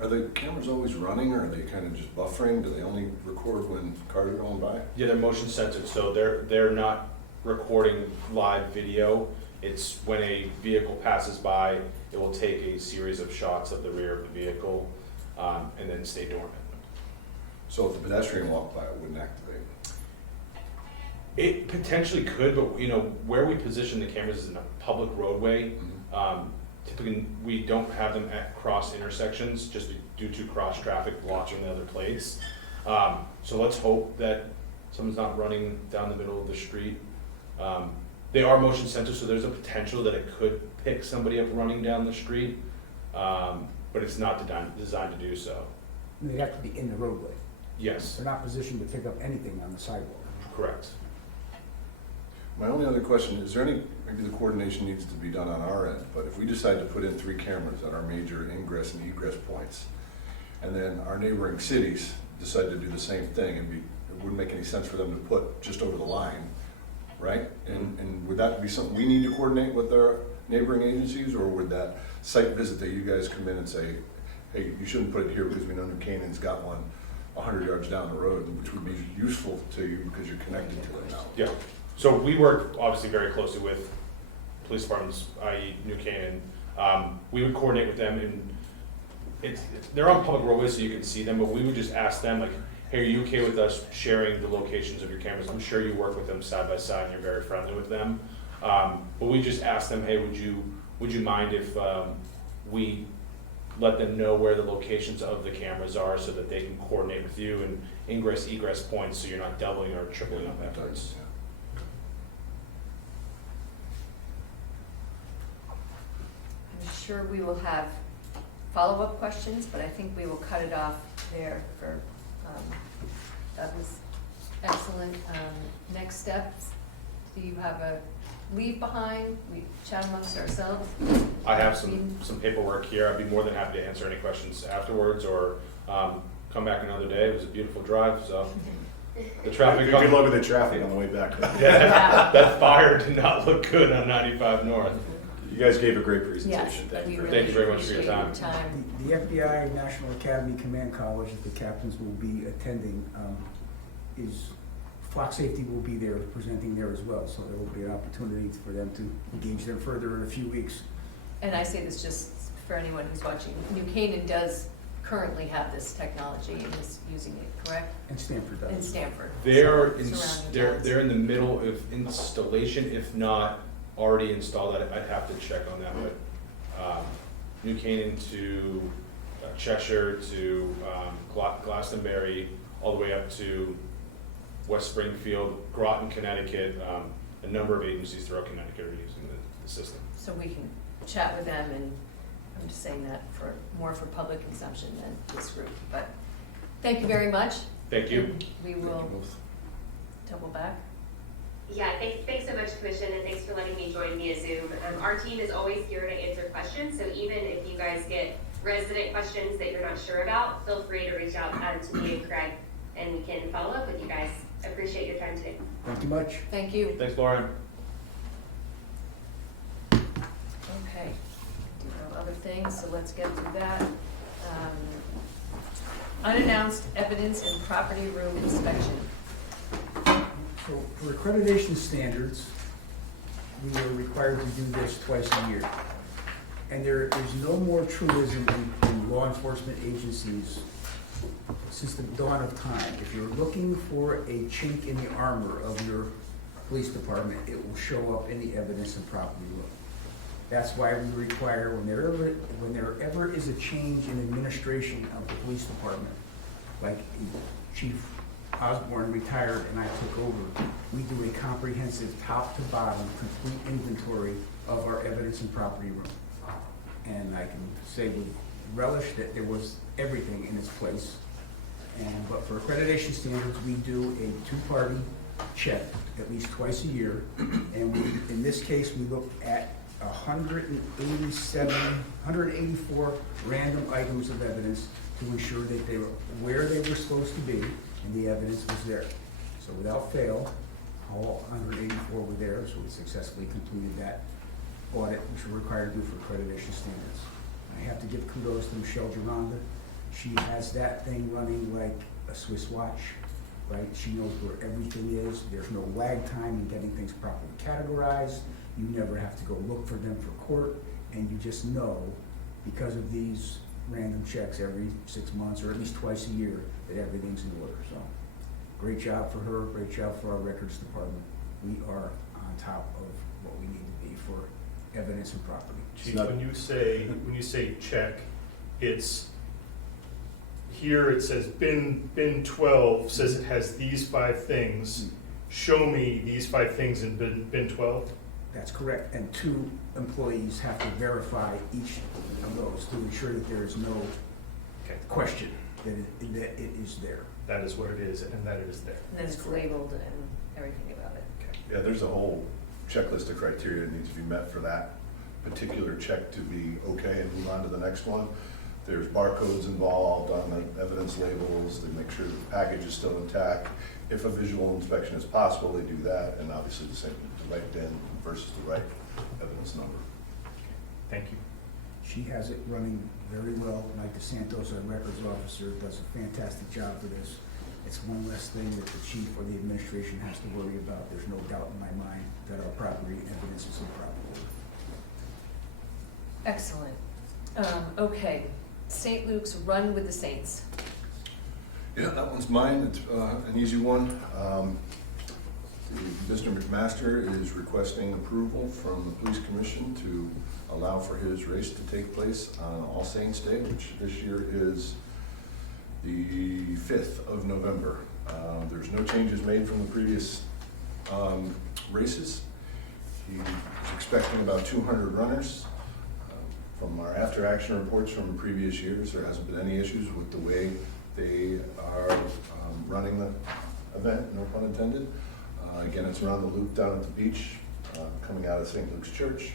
Are the cameras always running, or are they kind of just buffering? Do they only record when cars are going by? Yeah, they're motion censored, so they're not recording live video. It's when a vehicle passes by, it will take a series of shots of the rear of the vehicle, and then stay dormant. So if the pedestrian walked by, it wouldn't activate? It potentially could, but where we position the cameras is in a public roadway. Typically, we don't have them at cross intersections just due to cross traffic blocking the other place. So let's hope that someone's not running down the middle of the street. They are motion sensors, so there's a potential that it could pick somebody up running down the street, but it's not designed to do so. They'd have to be in the roadway. Yes, They're not positioned to pick up anything on the sidewalk. correct. My only other question, is there maybe the coordination needs to be done on our end, but if we decide to put in 3 cameras at our major ingress and egress points, and then our neighboring cities decide to do the same thing, it wouldn't make any sense for them to put just over the line, right? And would that be something we need to coordinate with our neighboring agencies, or would that site visit that you guys come in and say, hey, you shouldn't put it here because we know New Canaan's got one 100 yards down the road, which would be useful to you because you're connected to it now? Yeah. So we work obviously very closely with police departments, i.e. New Canaan. We would coordinate with them, and they're on public roadways so you can see them, but we would just ask them, like, hey, are you okay with us sharing the locations of your cameras? I'm sure you work with them side by side and you're very friendly with them. But we just ask them, hey, would you mind if we let them know where the locations of the cameras are so that they can coordinate with you and ingress, egress points so you're not doubling or tripling up efforts. I'm sure we will have follow-up questions, but I think we will cut it off there for, that was excellent. Next steps, do you have a leave behind? We chat amongst ourselves? I have some paperwork here. I'd be more than happy to answer any questions afterwards or come back another day. It was a beautiful drive, so. The traffic. Good luck with the traffic on the way back. Yeah, that fire did not look good on 95 North. You guys gave a great Yes, presentation. Thank we you. really Thank you very much for your appreciate time. The FBI National Academy Command College that the captains will be attending is, Flock Safety will be there presenting there as well, so there will be an opportunity for them to engage them further in a few weeks. And I say this just for anyone who's watching, New Canaan does currently have this technology and is using it, correct? And Stanford does. In Stanford. They're Surrounding towns. in the middle of installation, if not already installed. I'd have to check on that, but New Canaan to Cheshire to Glastonbury, all the way up to West Springfield, Groton, Connecticut. A number of agencies throughout Connecticut are using the system. So we can chat with them, and I'm just saying that more for public consumption than this group, but thank you very much. Thank you. And we will double back. Yeah, thanks so much, Commission, and thanks for letting me join via Zoom. Our team is always here to answer questions, so even if you guys get resident questions that you're not sure about, feel free to reach out to me and Craig, and we can follow up with you guys. I appreciate your time today. Thank you much. Thank you. Thanks, Lauren. Okay, do have other things, so let's get to that. Unannounced evidence and property room inspection. So for accreditation standards, we are required to do this twice a year. And there is no more truism in law enforcement agencies since the dawn of time. If you're looking for a chink in the armor of your police department, it will show up in the evidence and property room. That's why we require, when there ever is a change in administration of the police department, like Chief Osborne retired and I took over, we do a comprehensive top to bottom complete inventory of our evidence and property room. And I can say with relish that there was everything in its place. But for accreditation standards, we do a two-party check at least twice a year. And in this case, we look at 184 random items of evidence to ensure that they were where they were supposed to be and the evidence was there. So without fail, all 184 were there, so we successfully completed that audit, which we're required to do for accreditation standards. I have to give kudos to Michelle Gironda. She has that thing running like a Swiss watch, right? She knows where everything is. There's no lag time in getting things properly categorized. You never have to go look for them for court, and you just know, because of these random checks every 6 months, or at least twice a year, that everything's in order. So, great job for her, great job for our records department. We are on top of what we need to be for evidence and property. Chief, when you say check, it's, here it says bin 12 says it has these 5 things. Show me these 5 things in bin 12. That's correct, and 2 employees have to verify each of those to ensure that there is no question that it is there. That is what it is, and that it is there. And then it's labeled and everything about it. Yeah, there's a whole checklist of criteria that needs to be met for that particular check to be okay and move on to the next one. There's barcodes involved on the evidence labels to make sure that the package is still intact. If a visual inspection is possible, they do that, and obviously the same, the right bin versus the right evidence number. Thank you. She has it running very well. Mike DeSantos, our records officer, does a fantastic job for this. It's one less thing that the chief or the administration has to worry about. There's no doubt in my mind that our property evidence is in proper order. Excellent. Okay, St. Luke's Run with the Saints. Yeah, that one's mine. It's an easy one. Mr. McMaster is requesting approval from the police commission to allow for his race to take place on All Saints Day, which this year is the 5th of November. There's no changes made from the previous races. He's expecting about 200 runners. From our after-action reports from previous years, there hasn't been any issues with the way they are running the event, no pun intended. Again, it's around the loop down at the beach, coming out of St. Luke's Church.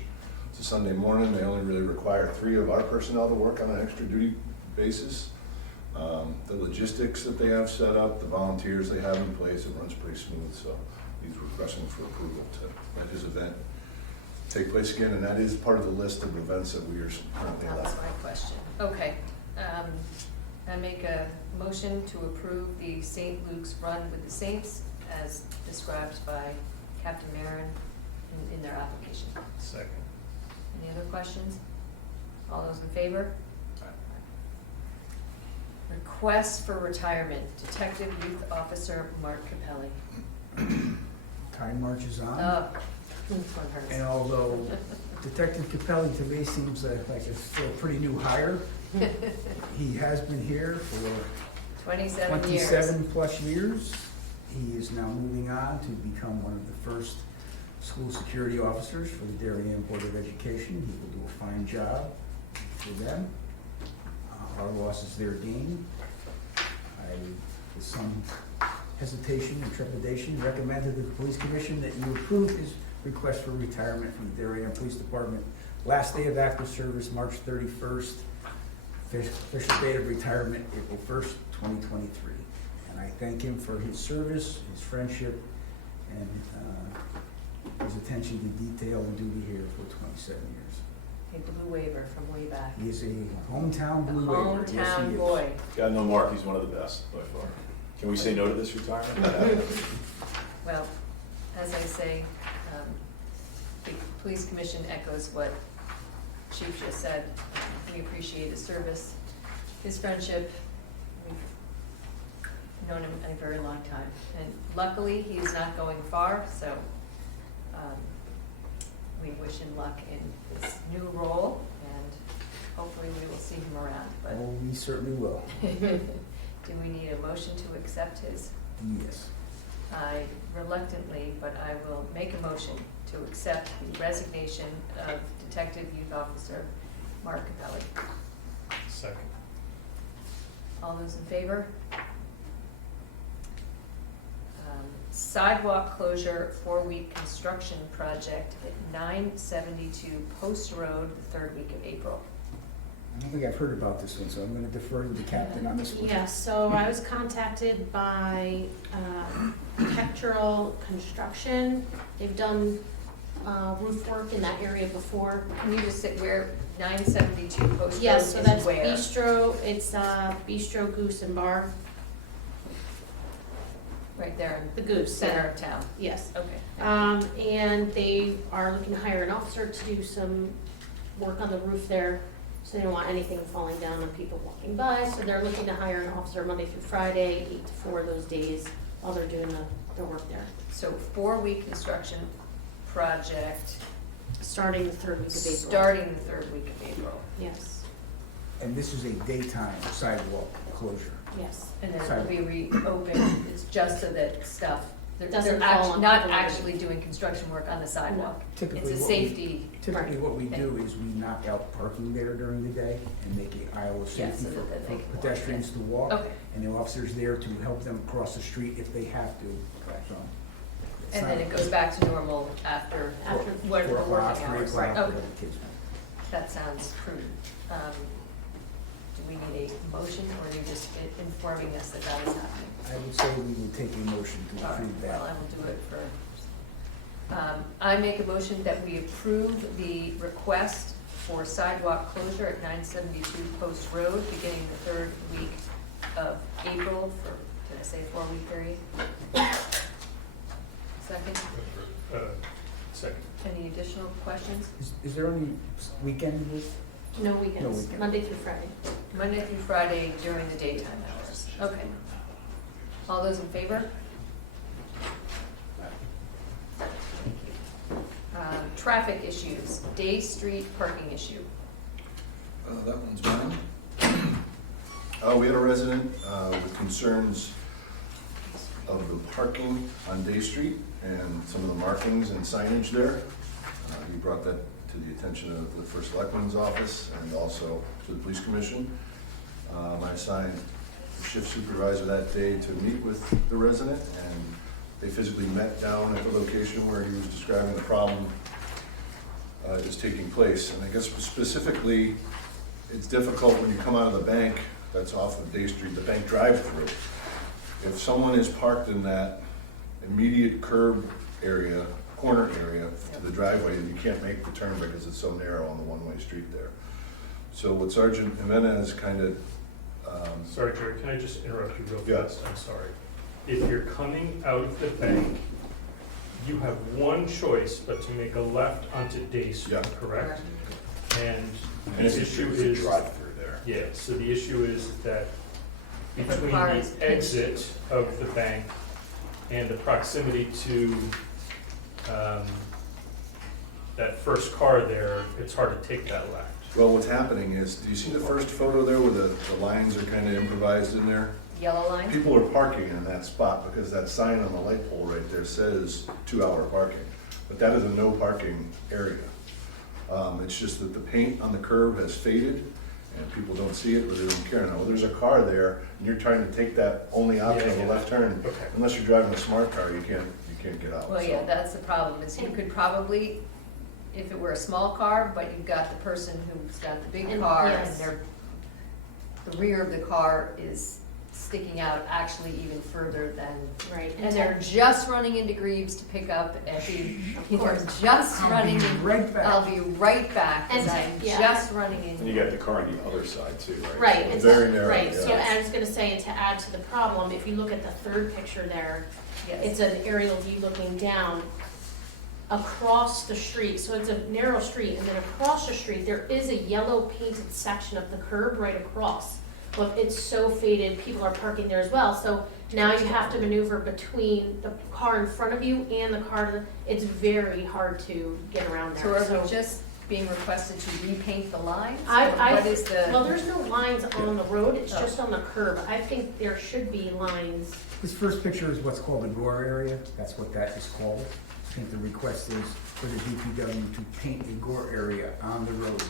It's a Sunday morning. They only really require 3 of our personnel to work on an extra duty basis. The logistics that they have set up, the volunteers they have in place, it runs pretty smooth. So he's requesting for approval to let his event take place again, and that is part of the list of events that we are currently That was allowed. my question. Okay. I make a motion to approve the St. Luke's Run with the Saints as described by Captain Marin in their application. Second. Any other questions? All those in favor? Request for retirement, Detective Youth Officer Mark Capelli. Time marches on. Oh, this one hurts. And although Detective Capelli to me seems like a still pretty new hire, he has been here for 27 years. 27 plus years. He is now moving on to become one of the first school security officers for the Darien Board of Education. He will do a fine job for them. Our loss is their gain. I, with some hesitation and trepidation, recommend to the police commission that you approve his request for retirement from the Darien Police Department. Last day of active service, March 31st. Official date of retirement, April 1st, 2023. And I thank him for his service, his friendship, and his attention to detail and duty here for 27 years. A blue waiver from way back. He is a hometown A blue waiver. Yes, he hometown is. boy. Got no Mark, he's one of the best by far. Can we say no to this retirement? Well, as I say, the police commission echoes what Chief just said. We appreciate his service, his friendship. We've known him a very long time. And luckily, he's not going far, so we wish him luck in his new role, and hopefully we will see him around. But Oh, we certainly will. do we need a motion to accept his? Yes. I reluctantly, but I will make a motion to accept the resignation of Detective Youth Officer Mark Capelli. Second. All those in favor? Sidewalk closure 4-week construction project at 972 Post Road, the 3rd week of April. I don't think I've heard about this one, so I'm going to defer to the captain on this one. Yes, so I was contacted by Pectoral Construction. They've done roof work in that area before. Can you just say where 972 Post Road is where? Yes, so that's Bistro, it's Bistro Goose and Bar, Right there in the Goose center of town. Yes. Okay. And they are looking to hire an officer to do some work on the roof there. So they don't want anything falling down on people walking by. So they're looking to hire an officer Monday through Friday, 8 to 4 those days while they're doing the work there. So 4-week construction project Starting the 3rd week of April. starting the 3rd week of April. Yes, And this is a daytime sidewalk closure. yes. And then it'll be reopened, it's just so that stuff, they're Doesn't they're fall on not people. actually doing construction work on the sidewalk. It's Typically, a what safety. Typically, what we thing. do is we knock out parking there during the day and make an aisle of Yeah, safety so that for they can walk, pedestrians to walk. Okay. And the officer's there to help them cross the street if they have to. Correct. So, it's And then not it goes back to normal after After what the 4 o'clock, working 3 hours. o'clock, Okay, whatever the case may be. that sounds prudent. Do we need a motion, or are you just informing us that that is happening? I would say we would take a motion to All right, approve well, I that. will do it for, I make a motion that we approve the request for sidewalk closure at 972 Post Road, beginning the 3rd week of April for Did I say 4-week period? Second, Second. any additional questions? Is there any weekend with? No No weekends, weekend. Monday through Friday. Monday through Friday during the daytime hours. Okay. All those in favor? Thank you. Traffic issues, Day Street parking issue. That one's mine. We had a resident with concerns of the parking on Day Street and some of the markings and signage there. He brought that to the attention of the First Selectman's office and also to the Police Commission. I assigned the shift supervisor that day to meet with the resident, and they physically met down at the location where he was describing the problem is taking place. And I guess specifically, it's difficult when you come out of the bank that's off of Day Street, the bank drive-through. If someone is parked in that immediate curb area, corner area to the driveway, and you can't make the turn because it's so narrow on the one-way street there. So what Sergeant Jimenez kind of, Sorry, Jerry, can I just interrupt you real Yeah. fast? I'm sorry. If you're coming out of the bank, you have one choice but to make a left onto Day Street, Yeah. correct? And And the issue is, drive-through there. yeah, so the issue is that If a between car the is pinched. exit of the bank and the proximity to that first car there, it's hard to take that left. well, what's happening is, do you see the first photo there where the lines are kind of improvised in there? Yellow line? People are parking in that spot because that sign on the light pole right there says 2-hour parking. But that is a no parking area. It's just that the paint on the curb has faded and people don't see it, but they don't care now. Well, there's a car there and you're trying to take that only option of Yeah, a yeah. left turn. Okay. Unless you're driving a smart car, you can't get out. Well, So- yeah, that's the problem, is you could probably, if it were a small car, but you've got the person who's got the big And- car, and yes. the rear of the car is sticking out actually even further than, Right. and they're just running into Greaves to pick up, and they're course. just running I'll be in. right back. I'll be right back, because And- I'm yeah. just running in. And you got the car on the other side too, right? Right, So- and Very narrow, right, so yeah. I was gonna say, and to add to the problem, if you look at the third picture there, Yes. it's an aerial view looking down across the street, so it's a narrow street, and then across the street, there is a yellow painted section of the curb right across. But it's so faded, people are parking there as well, so now you have to maneuver between the car in front of you and the car to the, it's very hard to get around So there, are we just being requested to repaint the lines? I- What is the? Well, there's no lines on the road, it's Oh. just on the curb. I think there should be lines. This first picture is what's called a gore area, that's what that is called. I think the request is for the DPW to paint a gore area on the road.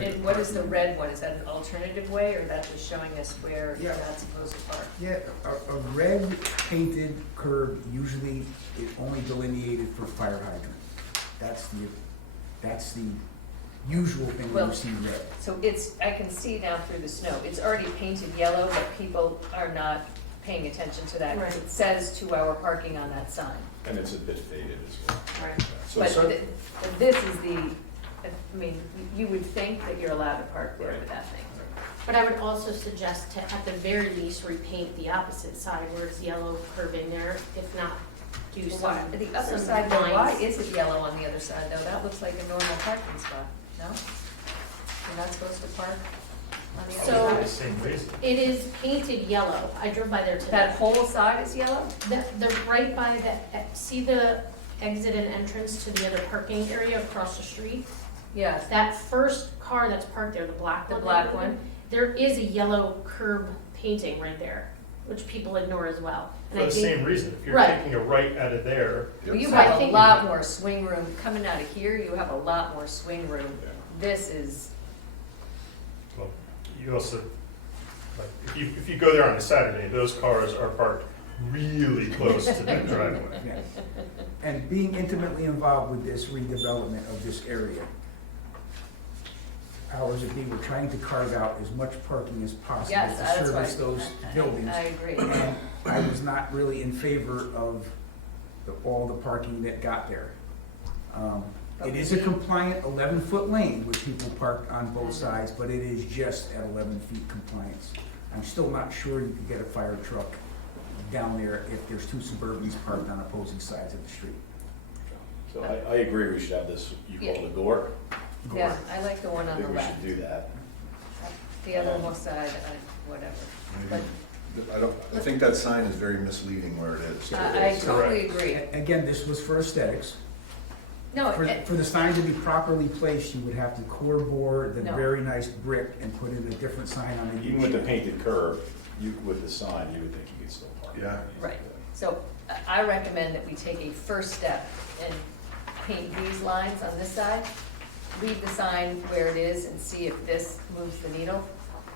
And what is the red one? Is that an alternative way, or that just showing us where you're Yeah. not supposed to park? Yeah, a red painted curb usually is only delineated for fire hydrant. That's the usual thing when Well- you see red. So it's, I can see now through the snow, it's already painted yellow, but people are not paying attention to that, because Right. it says 2-hour parking on that sign. And it's a bit faded as well. Right. So But cer- this is the, I mean, you would think that you're allowed to park there with that thing. But I would also suggest to, at the very least, repaint the opposite side where it's yellow curving there, if not do some, Why, the other some side, though, why lines. is it yellow on the other side, though? That looks like a normal parking spot, no? You're not supposed to park on the So- other For the side? same reason. It is painted yellow. I drove by there today. That whole side is yellow? The right by the, see the exit and entrance to the other parking area across the street? Yes. That first car that's parked there, the black The one. black one? There is a yellow curb painting right there, which people ignore as well. And For I the think- same reason, if you're Right. taking a right out of there, Well, you So I have a think- lot more swing room, coming out of here, you have a lot more swing room. This is, well, you also, like, if you go there on a Saturday, those cars are parked really close to that driveway. Yeah. And being intimately involved with this redevelopment of this area, powers that be, we're trying to carve out as much parking as possible yes, to that's service those right. buildings. I agree. And I was not really in favor of all the parking that got there. It is a compliant 11-foot lane, which people park on both sides, but it is just at 11 feet compliance. I'm still not sure you could get a fire truck down there if there's two Suburbans parked on opposing sides of the street. So I agree, we should have this, you call it a gore. Yeah, I like the one I on the think we left. should do that. The other side, whatever. But I think that sign is very misleading where it is. I totally agree. Again, this was for aesthetics. No, For the sign to be properly placed, you would have to core bore the No. very nice brick and put in a different sign on the. Even with the painted curb, with the sign, you would think you could still park. Yeah. right. So I recommend that we take a first step and paint these lines on this side, leave the sign where it is and see if this moves the needle,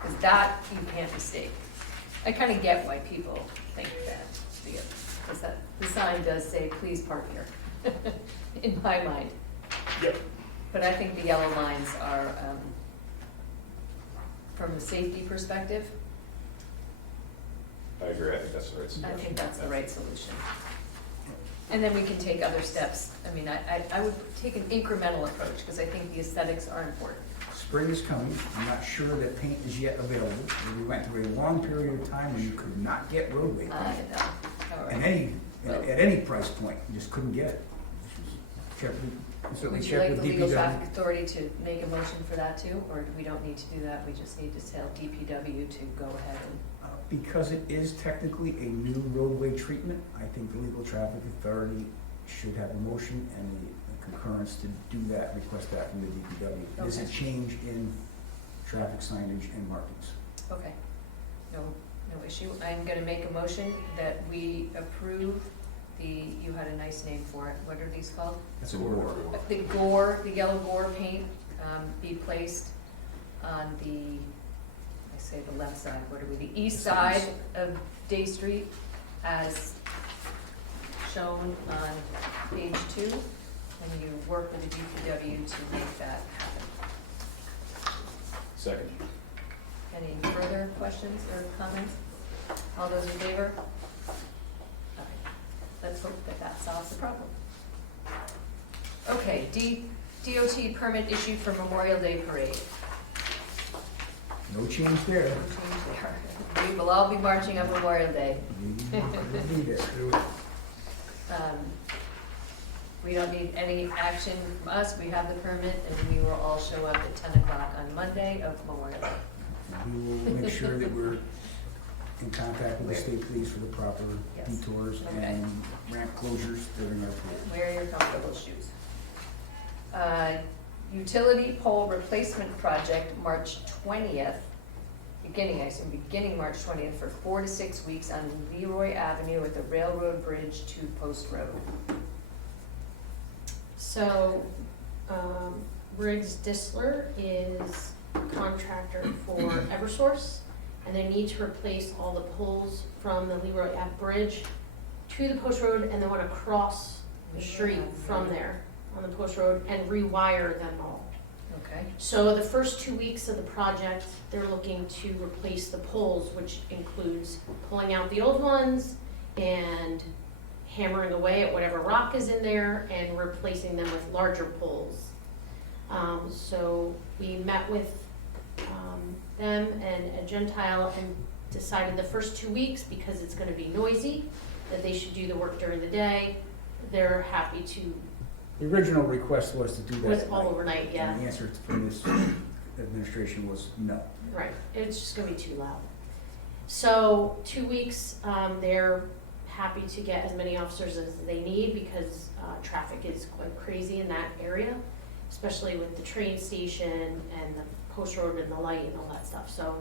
because that you can't mistake. I kind of get why people think that, because the sign does say, please park here, in my mind. Yep. But I think the yellow lines are, from a safety perspective, I agree, I think that's the right I solution. think that's the right solution. And then we can take other steps. I mean, I would take an incremental approach, because I think the aesthetics are important. Spring is coming. I'm not sure that paint is yet available. We went through a long period of time when you could not get roadway I paint. know, all And right. at any price point, you just couldn't get it. Certainly Would you check like with the legal DPW. traffic authority to make a motion for that too, or we don't need to do that? We just need to tell DPW to go ahead and, Because it is technically a new roadway treatment, I think the legal traffic authority should have a motion and a concurrence to do that, request that from the DPW. There's a Okay. change in traffic signage and markings. okay. No issue. I'm gonna make a motion that we approve you had a nice name for it. What are these called? That's a gore. The yellow gore paint, be placed on the left side, the east side of Day Street as shown on page 2, and you work with the DPW to make that happen. Second. Any further questions or comments? All those in favor? Okay. Let's hope that solves the problem. Okay, DOT permit issued for Memorial Day Parade. No change there. No change there. We will all be marching on Memorial Day. We'll be there. We don't need any action from us. We have the permit, and we will all show up at 10 o'clock on Monday of Memorial Day. We will make sure that we're in contact with the state police for the proper Yes. detours Okay. and ramp closures during our parade. Wear your comfortable shoes. Utility pole replacement project, March 20th, beginning March 20th for 4 to 6 weeks on Leroy Avenue at the Railroad Bridge to Post Road. So, Briggs Disler is contractor for Eversource, and they need to replace all the poles from the Leroy Ave Bridge to the Post Road, and they want to cross the street from there on the Post Road and rewire them all. Okay. So the first 2 weeks of the project, they're looking to replace the poles, which includes pulling out the old ones and hammering away at whatever rock is in there and replacing them with larger poles. So we met with them and a Gentile and decided the first 2 weeks, because it's gonna be noisy, that they should do the work during the day. They're happy to, The original request was to do that with at all night. overnight, yeah. And the answer from this administration was no. Right, it's just gonna be too loud. So 2 weeks, they're happy to get as many officers as they need, because traffic is quite crazy in that area, especially with the train station and the post road and the light and all that stuff. So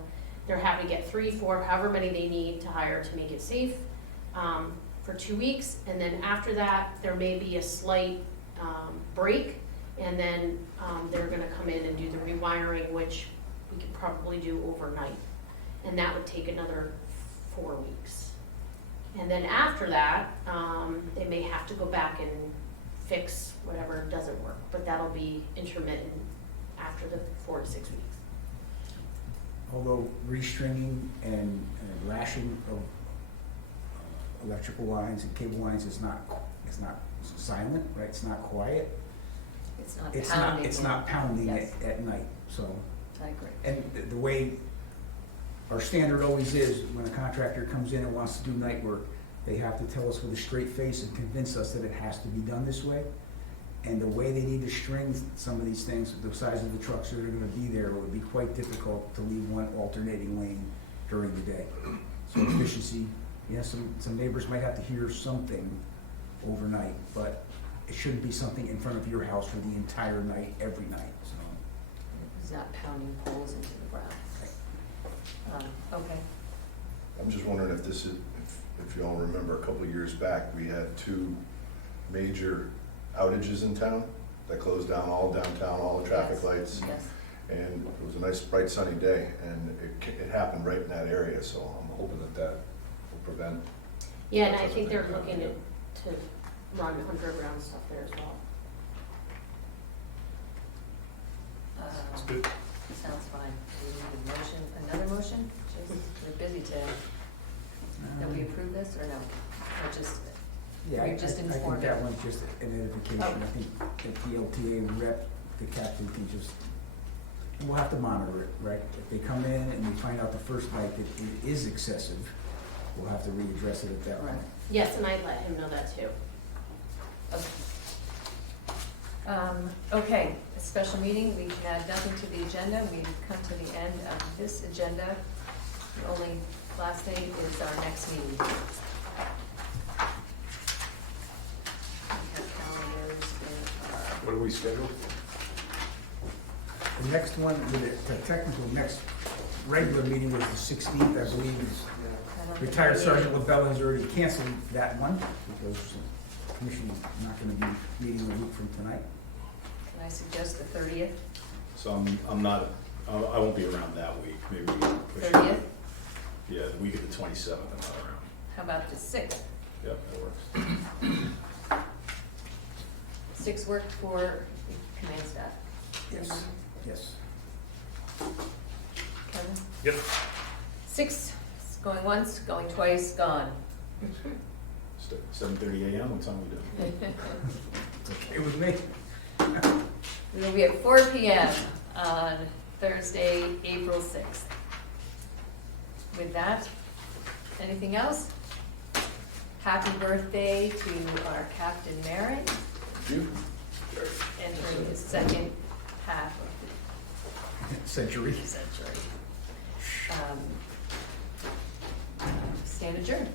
they're happy to get 3, 4, however many they need to hire to make it safe, for 2 weeks. And then after that, there may be a slight break, and then they're gonna come in and do the rewiring, which we could probably do overnight. And that would take another 4 weeks. And then after that, they may have to go back and fix whatever doesn't work, but that'll be intermittent after the 4 to 6 weeks. Although restringing and lashing of electrical lines and cable lines is not silent, right? It's not quiet. It's not It's pounding. not pounding Yes. at night, so. I agree. And the way our standard always is, when a contractor comes in and wants to do night work, They have to tell us with a straight face and convince us that it has to be done this way. And the way they need to string some of these things, the size of the trucks that are gonna be there, it would be quite difficult to leave one alternating lane during the day. So efficiency, yes, some neighbors might have to hear something overnight, but it shouldn't be something in front of your house for the entire night, every night, so. It's not pounding poles into the ground. Okay. I'm just wondering if this is, if you all remember, a couple of years back, we had 2 major outages in town that closed down all downtown, all the traffic Yes. lights. Yes. And it was a nice, bright, sunny day, and it happened right in that area, so I'm hoping that will prevent. Yeah, and I think they're looking to run underground stuff there as well. It's good. Sounds fine. Do we need a motion, another motion? Just, we're busy today. That we approve this or no? Or just, Yeah, we just I think informed that it. one's just an edification. Oh. I think the PLTA rep, the captain can just, we'll have to monitor it, right? If they come in and we find out the first night that it is excessive, we'll have to readdress it at that point. Right. Yes, and I let him know that too. Okay, a special meeting, we can add nothing to the agenda, we've come to the end of this agenda. The only last thing is our next meeting. We have calendars in our, What are we scheduled? The next one, the technical next regular meeting was the 16th, I believe. Retired Sergeant LaBella has already canceled that one because the commission is not gonna be meeting a week from tonight. can I suggest the 30th? So I'm not, I won't be around that week, maybe we can push it. 30th? Yeah, the week of the 27th, I'm not around. How about the 6th? Yep, that works. 6 work for the command staff. Yes, yes. Kevin? Yep. 6, going once, going twice, gone. 7:30 a.m., what time are we doing? It's okay with me. We will be at 4 p.m. on Thursday, April 6th. With that, anything else? Happy birthday to our Captain Merritt, You? entering his second half of Century. the century. Stand adjourned.